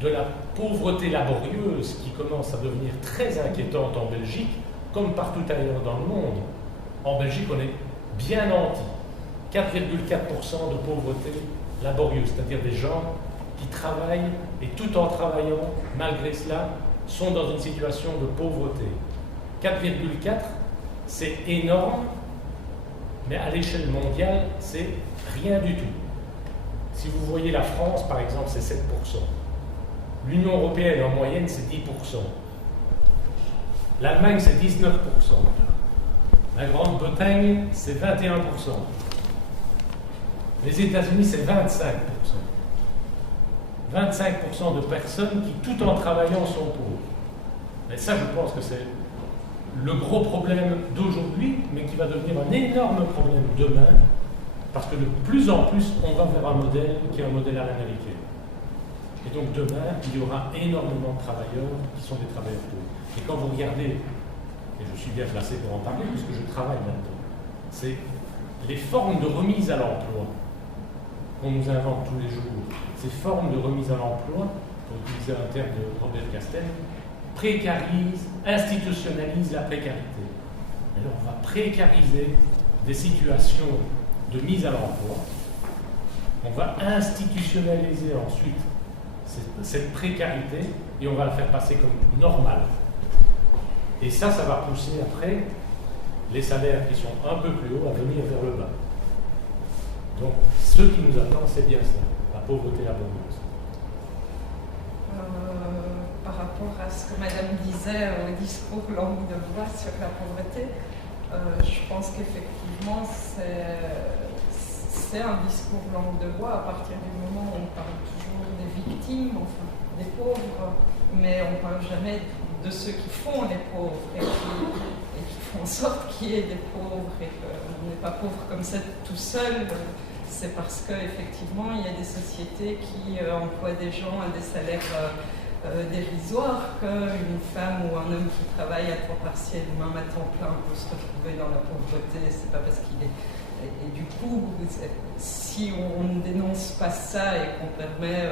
de la pauvreté laborieuse qui commence à devenir très inquiétante en Belgique, comme partout ailleurs dans le monde. En Belgique, on est bien anti. 4,4% de pauvreté laborieuse, c'est-à-dire des gens qui travaillent et tout en travaillant, malgré cela, sont dans une situation de pauvreté. 4,4, c'est énorme, mais à l'échelle mondiale, c'est rien du tout. Si vous voyez la France, par exemple, c'est 7%. L'Union européenne, en moyenne, c'est 10%. L'Allemagne, c'est 19%. La Grande-Bretagne, c'est 21%. Les États-Unis, c'est 25%. 25% de personnes qui, tout en travaillant, sont pauvres. Et ça, je pense que c'est le gros problème d'aujourd'hui, mais qui va devenir un énorme problème demain, parce que de plus en plus, on va vers un modèle qui est un modèle à l'américaine. Et donc demain, il y aura énormément de travailleurs qui sont des travailleurs pauvres. Et quand vous regardez, et je suis bien placé pour en parler, puisque je travaille là-dedans, c'est les formes de remise à l'emploi qu'on nous invente tous les jours. Ces formes de remise à l'emploi, pour utiliser un terme de Robert Castel, précarisent, institutionnalisent la précarité. Alors on va précariser des situations de mise à l'emploi, on va institutionnaliser ensuite cette précarité et on va la faire passer comme normale. Et ça va pousser après les salaires qui sont un peu plus hauts à venir vers le bas. Donc, ce qui nous attend, c'est bien ça, la pauvreté laborieuse. Par rapport à ce que Madame disait au discours langue de bois sur la pauvreté, je pense qu'effectivement, c'est un discours langue de bois à partir du moment où on parle toujours des victimes, enfin, des pauvres, mais on ne parle jamais de ceux qui font les pauvres et qui font en sorte qu'il y ait des pauvres et qu'on n'est pas pauvre comme ça tout seul. C'est parce qu'effectivement, il y a des sociétés qui emploient des gens à des salaires dérisoires qu'une femme ou un homme qui travaille à temps partiel ou même à temps plein peut se retrouver dans la pauvreté. C'est pas parce qu'il est... Et du coup, si on ne dénonce pas ça et qu'on permet...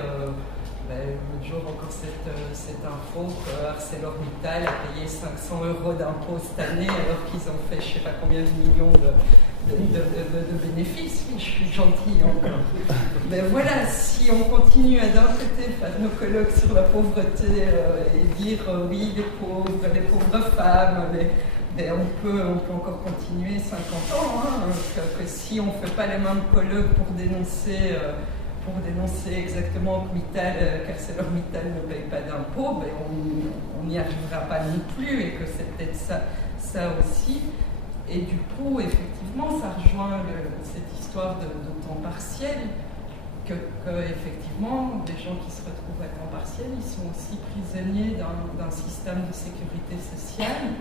l'autre jour encore cette info que ArcelorMittal a payé 500 € d'impôts cette année alors qu'ils ont fait je ne sais pas combien de millions de bénéfices. Oui, je suis gentille encore. Mais voilà, si on continue à d'un côté faire nos colloques sur la pauvreté et dire oui, les pauvres femmes, mais on peut encore continuer 50 ans, hein, que si on ne fait pas les mêmes colloques pour dénoncer exactement qu'ArcelorMittal ne paye pas d'impôts, ben on n'y arrivera pas non plus et que c'est peut-être ça aussi. Et du coup, effectivement, ça rejoint cette histoire de temps partiel, que effectivement, des gens qui se retrouvent à temps partiel, ils sont aussi prisonniers d'un système de sécurité sociale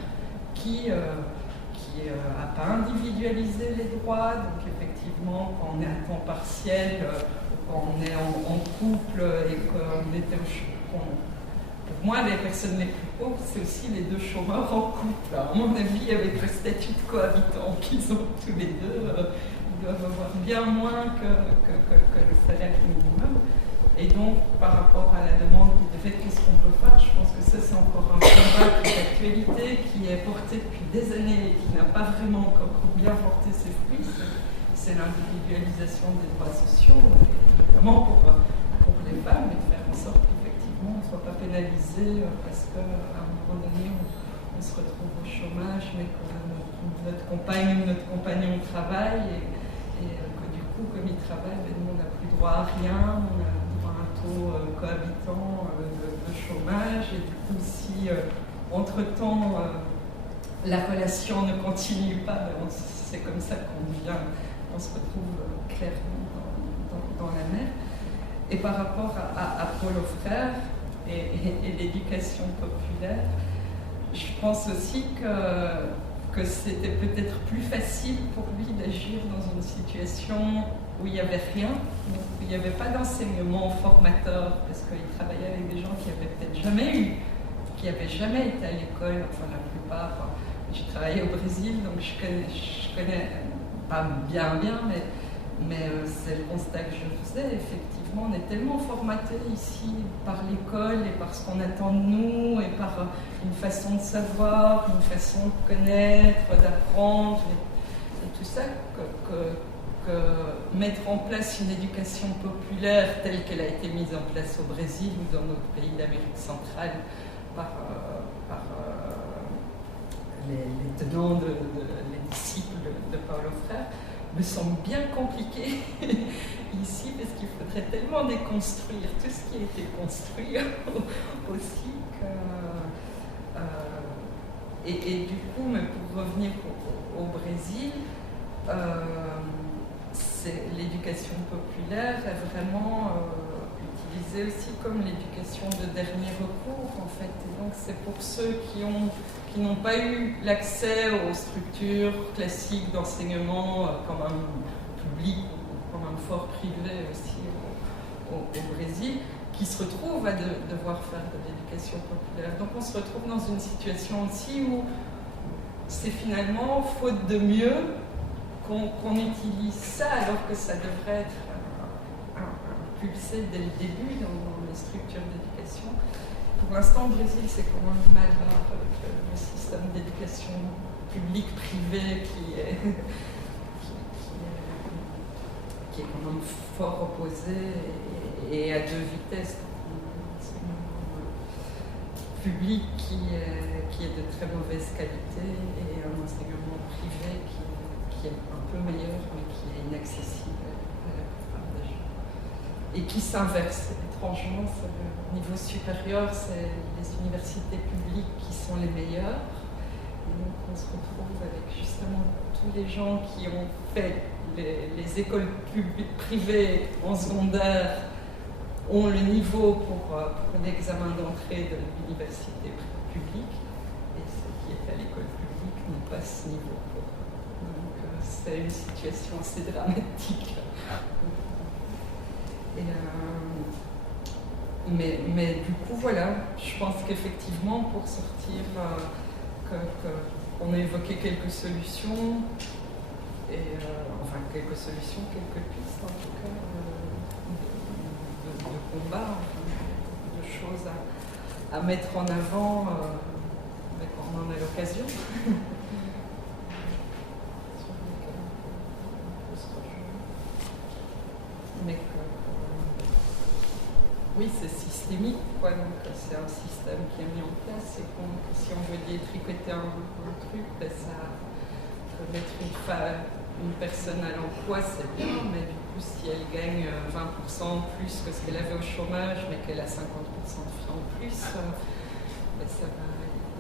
qui n'a pas individualisé les droits. Donc effectivement, quand on est à temps partiel, quand on est en couple et qu'on était pour moi, les personnes les plus pauvres, c'est aussi les deux chômeurs en couple. À mon avis, avec le statut de cohabitant qu'ils ont tous les deux, ils doivent avoir bien moins que le salaire minimum. Et donc, par rapport à la demande qui était faite, qu'est-ce qu'on peut faire, je pense que ça, c'est encore un combat d'actualité qui est porté depuis des années et qui n'a pas vraiment encore bien porté ses fruits. C'est l'individualisation des droits sociaux, notamment pour les femmes, et de faire en sorte qu'effectivement on ne soit pas pénalisé parce qu'à un moment donné on se retrouve au chômage, mais que notre compagne ou notre compagnon travaille et que du coup, comme il travaille, ben, nous on n'a plus droit à rien, on a droit à un taux cohabitant de chômage, et du coup, si entre-temps la relation ne continue pas, ben, c'est comme ça on se retrouve clairement dans la mer. Et par rapport à Paul Auffrer et l'éducation populaire, je pense aussi que que c'était peut-être plus facile pour lui d'agir dans une situation où il n'y avait rien, où il n'y avait pas d'enseignement formateur, parce qu'il travaillait avec des gens qui n'avaient peut-être jamais été à l'école, enfin la plupart. J'ai travaillé au Brésil, donc je connais pas bien, mais c'est le constat que je faisais. Effectivement, on est tellement formaté ici par l'école et par ce qu'on attend de nous et par une façon de savoir, une façon de connaître, d'apprendre et tout ça que mettre en place une éducation populaire telle qu'elle a été mise en place au Brésil ou dans d'autres pays d'Amérique centrale par les tenants, les disciples de Paulo Freire, me semble bien compliqué ici, parce qu'il faudrait tellement déconstruire tout ce qui a été construit aussi que... et du coup, mais pour revenir au Brésil, l'éducation populaire est vraiment utilisée aussi comme l'éducation de dernier recours, en fait. Et donc c'est pour ceux qui n'ont pas eu l'accès aux structures classiques d'enseignement comme un public, comme un fort privé aussi au Brésil, qui se retrouvent à devoir faire de l'éducation populaire. Donc on se retrouve dans une situation aussi où c'est finalement, faute de mieux, qu'on utilise ça alors que ça devrait être impulsé dès le début dans les structures d'éducation. Pour l'instant, au Brésil, c'est quand même mal barre avec le système d'éducation publique-privée qui est quand même fort opposé et à deux vitesses. Public qui est de très mauvaise qualité et un enseignement privé qui est un peu meilleur mais qui est inaccessible à la plupart des gens. Et qui s'inverse. Étrangement, au niveau supérieur, c'est les universités publiques qui sont les meilleures. Et donc on se retrouve avec justement tous les gens qui ont fait les écoles privées en secondaire ont le niveau pour l'examen d'entrée de l'université publique, et ceux qui étaient à l'école publique n'ont pas ce niveau. Donc c'est une situation assez dramatique. Et, mais du coup, voilà, je pense qu'effectivement, pour sortir, qu'on a évoqué quelques solutions, et enfin quelques solutions, quelques pistes en tout cas, de combat, de choses à mettre en avant quand on en a l'occasion. Mais oui, c'est systémique, quoi. Donc c'est un système qui est mis en place et si on veut détricoter un truc, ben mettre une personne à l'emploi, c'est bien, mais du coup, si elle gagne 20% plus que ce qu'elle avait au chômage, mais qu'elle a 50% de frais en plus, ben ça va.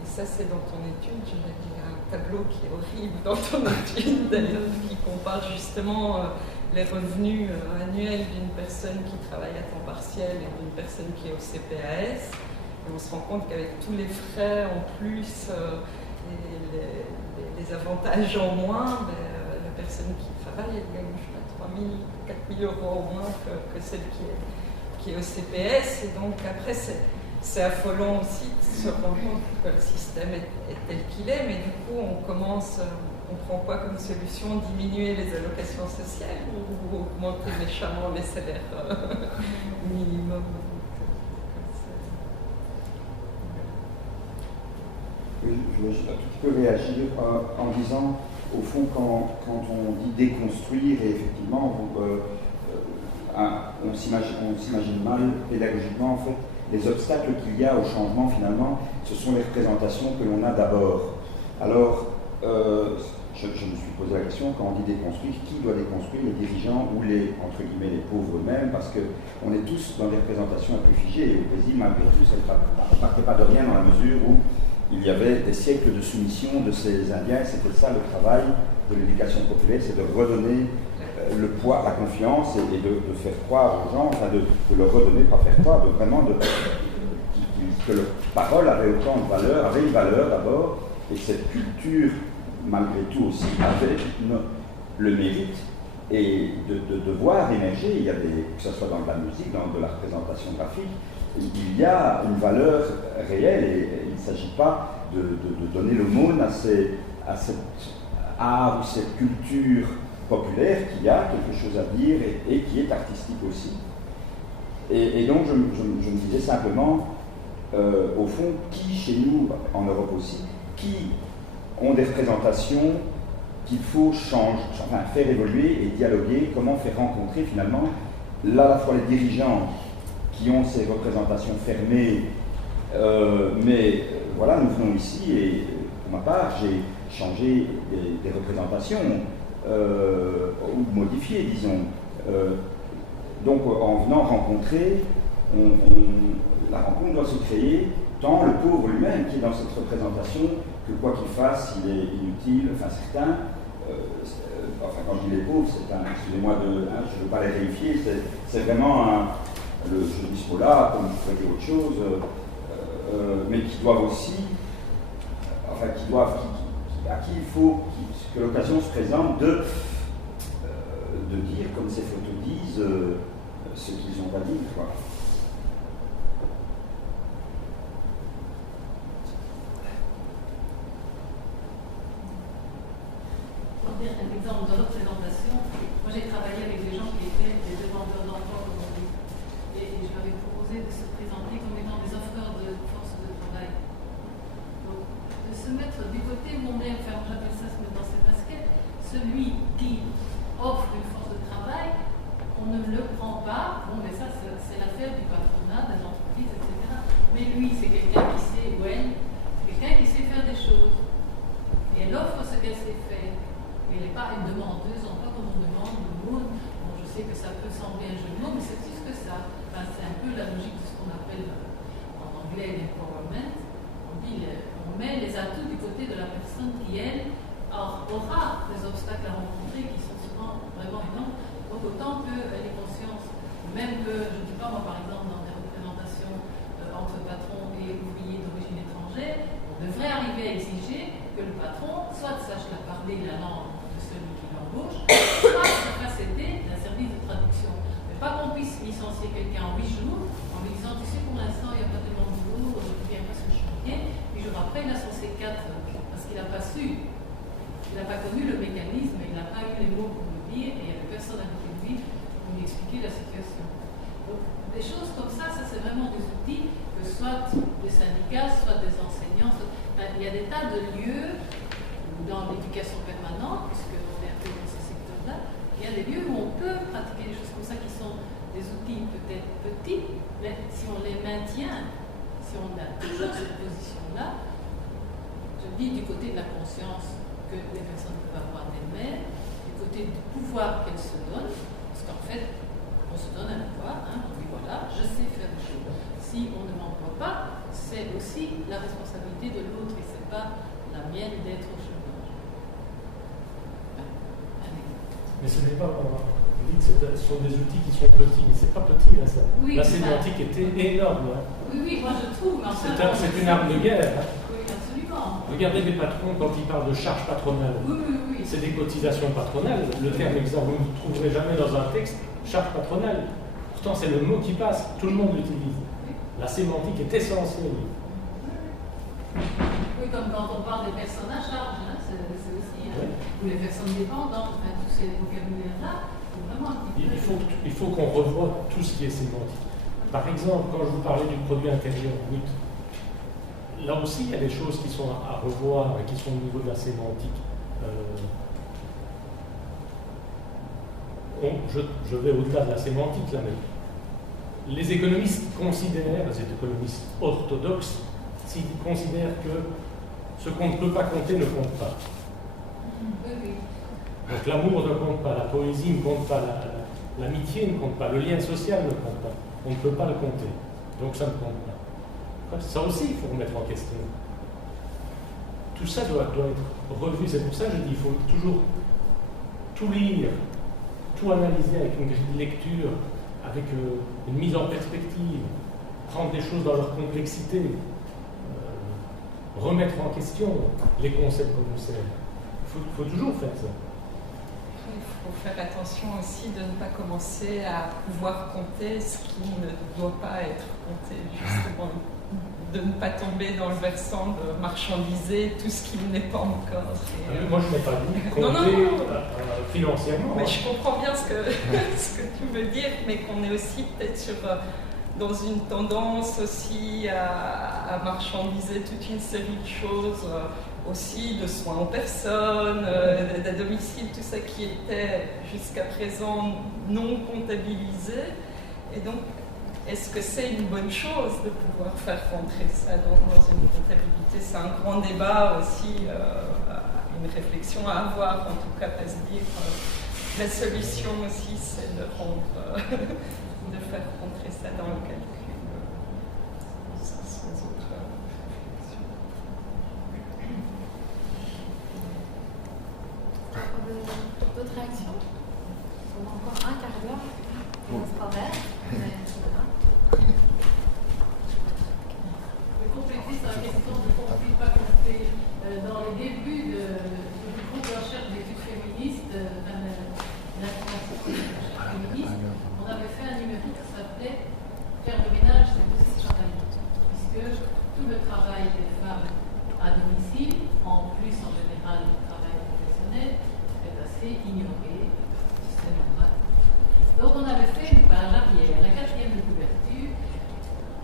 Et ça, c'est dans ton étude. Il y a un tableau qui est horrible dans ton étude, d'ailleurs, qui compare justement les revenus annuels d'une personne qui travaille à temps partiel et d'une personne qui est au CPAS. Et on se rend compte qu'avec tous les frais en plus et les avantages en moins, ben, la personne qui travaille, elle gagne 3 000, 4 000 euros au moins que celle qui est au CPS. Et donc après, c'est affolant aussi de se rendre compte que le système est tel qu'il est, mais du coup, on prend quoi comme solution? Diminuer les allocations sociales ou augmenter méchamment les salaires minimum? Oui, je voulais juste un tout petit peu réagir en disant, au fond, quand on dit déconstruire, et effectivement, on s'imagine mal pédagogiquement, en fait, les obstacles qu'il y a au changement, finalement, ce sont les représentations que l'on a d'abord. Alors, je me suis posé la question, quand on dit déconstruire, qui doit déconstruire, les dirigeants ou entre guillemets, les pauvres eux-mêmes, parce qu'on est tous dans des représentations un peu figées, et au Brésil, malgré tout, ça ne partait pas de rien dans la mesure où il y avait des siècles de soumission de ces Indiens. C'était ça le travail de l'éducation populaire, c'est de redonner le poids, la confiance et de faire croire aux gens, enfin de leur redonner, pas faire croire, de vraiment que leur parole avait autant de valeur, avait une valeur d'abord, et que cette culture malgré tout aussi, avait le mérite et de voir émerger, il y a que ce soit dans de la musique, dans de la représentation graphique, il y a une valeur réelle et il ne s'agit pas de donner l'aumône à cet art ou cette culture populaire qui a quelque chose à dire et qui est artistique aussi. Et donc je me disais simplement, au fond, qui chez nous, en Europe aussi, qui ont des représentations qu'il faut faire évoluer et dialoguer, comment faire rencontrer finalement là à la fois les dirigeants qui ont ces représentations fermées, mais voilà, nous venons ici et pour ma part, j'ai changé des représentations ou modifiées, disons. Donc en venant rencontrer, la rencontre doit se créer tant le pauvre lui-même qui est dans cette représentation que quoi qu'il fasse, il est inutile, enfin certains, quand je dis les pauvres, excusez-moi, je ne veux pas les réifier, c'est vraiment je dis ce mot-là, comme je pourrais dire autre chose, mais qui doivent aussi, à qui il faut que l'occasion se présente de dire, comme ces photos disent, ce qu'ils ont à dire. Quoi. Pour dire un exemple de représentation, moi j'ai travaillé avec des gens qui étaient des demandeurs d'emploi aujourd'hui. Et je leur ai proposé de se présenter comme étant des offreurs de force de travail. Donc, de se mettre du côté où on est, enfin j'appelle ça se mettre dans ses baskets, celui qui offre une force de travail, on ne le prend pas, bon mais ça c'est l'affaire du patronat, des entreprises, etc. Mais lui c'est quelqu'un qui sait, ou elle, quelqu'un qui sait faire des choses. Et elle offre ce qu'elle sait faire. Mais elle n'est pas une demandeuse, en pas comme on demande le monde. Bon, je sais que ça peut sembler un jeu de mots, mais c'est plus que ça. Enfin, c'est un peu la logique de ce qu'on appelle en anglais l'empowerment. On dit, on met les atouts du côté de la personne qui, elle, aura des obstacles à rencontrer qui sont souvent vraiment énormes. Donc autant qu'elle ait conscience, même que, je ne dis pas moi par exemple dans des représentations entre patrons et ouvriers d'origine étrangère, on devrait arriver à exiger que le patron soit sache la parler la langue de celui qui l'embauche, soit se fasse aider d'un service de traduction. Mais pas qu'on puisse licencier quelqu'un en 8 jours en lui disant tu sais pour l'instant il n'y a pas tellement de boulot, je viens parce que je suis bien, 8 jours après il a son C4 parce qu'il n'a pas su, il n'a pas connu le mécanisme, il n'a pas eu les mots pour le dire et il n'y avait personne à côté de lui pour lui expliquer la situation. Donc des choses comme ça c'est vraiment des outils que soit des syndicats, soit des enseignants, il y a des tas de lieux dans l'éducation permanente, puisque on est un peu dans ce secteur-là, il y a des lieux où on peut pratiquer des choses comme ça qui sont des outils peut-être petits, mais si on les maintient, si on a toujours cette position-là, je dis du côté de la conscience que les personnes peuvent avoir d'elles-mêmes, du côté du pouvoir qu'elles se donnent, parce qu'en fait, on se donne un pouvoir, on dit voilà, je sais faire des choses. Si on ne m'emploie pas, c'est aussi la responsabilité de l'autre et c'est pas la mienne d'être au chômage. Mais ce n'est pas, vous dites que ce sont des outils qui sont petits, mais c'est pas petit là ça. Oui, la sémantique était énorme. Hein. Oui, moi je trouve. C'est une arme de guerre. Hein. Oui, absolument. Regardez les patrons quand ils parlent de charges patronales. Oui. C'est des cotisations patronales. Le terme exact, vous ne le trouverez jamais dans un texte, charge patronale. Pourtant, c'est le mot qui passe, tout le monde l'utilise. La sémantique est essentielle. Oui, comme quand on parle des personnes à charge, c'est aussi, ou les personnes dépendantes, tous ces vocabulaires-là, c'est vraiment un petit peu... Il faut qu'on revoie tout ce qui est sémantique. Par exemple, quand je vous parlais du produit intérieur brut, là aussi, il y a des choses qui sont à revoir et qui sont au niveau de la sémantique. Je vais au-delà de la sémantique, là, mais les économistes considèrent, les économistes orthodoxes, considèrent que ce qu'on ne peut pas compter ne compte pas. Donc l'amour ne compte pas, la poésie ne compte pas, l'amitié ne compte pas, le lien social ne compte pas. On ne peut pas le compter. Donc ça ne compte pas. Ça aussi, il faut remettre en question. Tout ça doit être revu. C'est pour ça que je dis qu'il faut toujours tout lire, tout analyser avec une grille de lecture, avec une mise en perspective, prendre des choses dans leur complexité, remettre en question les concepts qu'on nous sert. faut toujours faire ça. Il faut faire attention aussi de ne pas commencer à pouvoir compter ce qui ne doit pas être compté, justement. De ne pas tomber dans le versant de marchandiser tout ce qui n'est pas encore. Moi, je n'ai pas dit compter financièrement. Mais je comprends bien ce que tu veux dire, mais qu'on est aussi peut-être dans une tendance aussi à marchandiser toute une série de choses, aussi de soins aux personnes, à domicile, tout ça qui était jusqu'à présent non comptabilisé. Et donc, est-ce que c'est une bonne chose de pouvoir faire rentrer ça dans une comptabilité? C'est un grand débat aussi, une réflexion à avoir, en tout cas pas se dire la solution aussi c'est de faire rentrer ça dans le calcul sans autre réflexion. D'autres réactions? On a encore un quart d'heure, on se traverse, mais voilà. Le compléter sur la question de conflit pas compté. Dans les débuts du groupe de recherche d'études féministes, l'information féministe, on avait fait un numéro qui s'appelait Faire le ménage, c'est aussi travailler. Puisque tout le travail des femmes à domicile, en plus en général du travail professionnel, est assez ignoré. C'est normal. Donc on avait fait une page arrière, la 4e de couverture,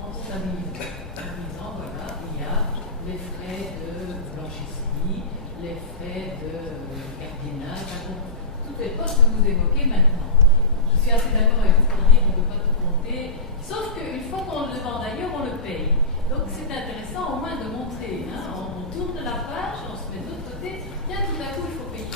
en stabilisant, voilà, il y a les frais de blanchisserie, les frais de gardiennage, toutes les postes que vous évoquez maintenant. Je suis assez d'accord avec vous pour dire qu'on ne peut pas tout compter, sauf qu'une fois qu'on le demande ailleurs, on le paye. Donc c'est intéressant au moins de montrer, on tourne la page, on se met de l'autre côté, tiens, tout à coup il faut payer.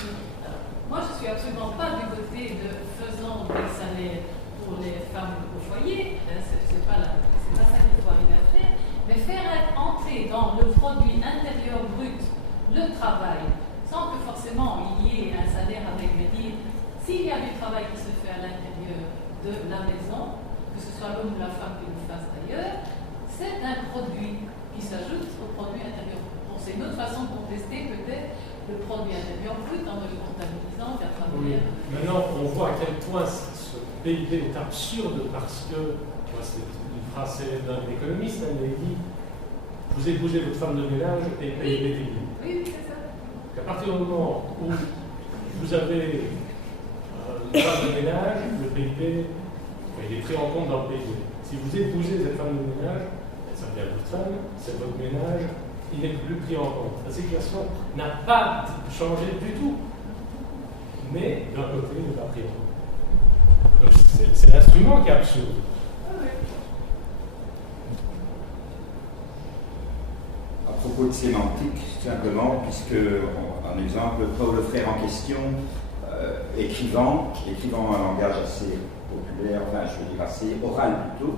Alors, moi je ne suis absolument pas du côté de faisant des salaires pour les femmes au foyer, c'est pas ça qu'il faut arriver à faire, mais faire entrer dans le produit intérieur brut le travail, sans que forcément il y ait un salaire avec, mais dire, s'il y a du travail qui se fait à l'intérieur de la maison, que ce soit l'homme ou la femme qui le fasse d'ailleurs, c'est un produit qui s'ajoute au produit intérieur brut. Donc c'est une autre façon de contester peut-être le produit intérieur brut en ne le comptabilisant qu'à travers... Maintenant, on voit à quel point ce PIB est absurde parce que, c'est une phrase d'un économiste, elle m'a dit, vous épousez votre femme de ménage et payez des PIB. Oui, c'est ça. À partir du moment où vous avez une femme de ménage, le PIB, il est pris en compte dans le PIB. Si vous épousez cette femme de ménage, ça devient votre femme, c'est votre ménage, il n'est plus pris en compte. La situation n'a pas changé du tout. Mais d'un côté, il n'est pas pris en compte. Donc c'est l'instrument qui est absurde. À propos de sémantique, simplement, puisque, un exemple, Paul Frère en question, écrivant un langage assez populaire, enfin je veux dire assez oral plutôt,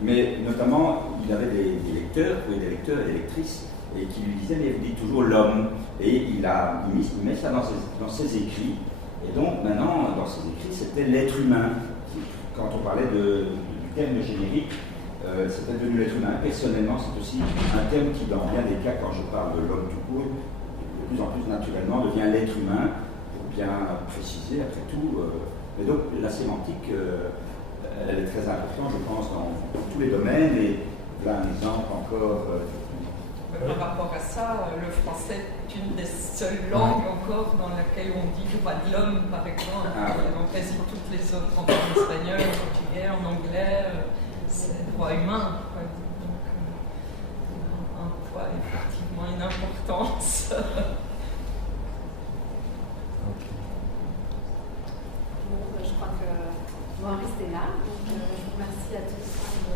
mais notamment il avait des lecteurs, ou des lecteurs et des lectrices, et qui lui disaient mais vous dites toujours l'homme, et il met ça dans ses écrits, et donc maintenant dans ses écrits c'était l'être humain. Quand on parlait du terme générique, c'était devenu l'être humain. Personnellement, c'est aussi un terme qui, dans bien des cas, quand je parle de l'homme tout court, de plus en plus naturellement devient l'être humain, pour bien préciser, après tout. Mais donc, la sémantique, elle est très importante, je pense, dans tous les domaines. Et là, un exemple encore. Par rapport à ça, le français est une des seules langues encore dans laquelle on dit droit de l'homme, par exemple. Dans quasi toutes les autres, en espagnol, en portugais, en anglais. C'est droit humain, quoi. Donc, un poids, effectivement, une importance. Bon, je crois qu'on va en rester là. Donc, je vous remercie à tous.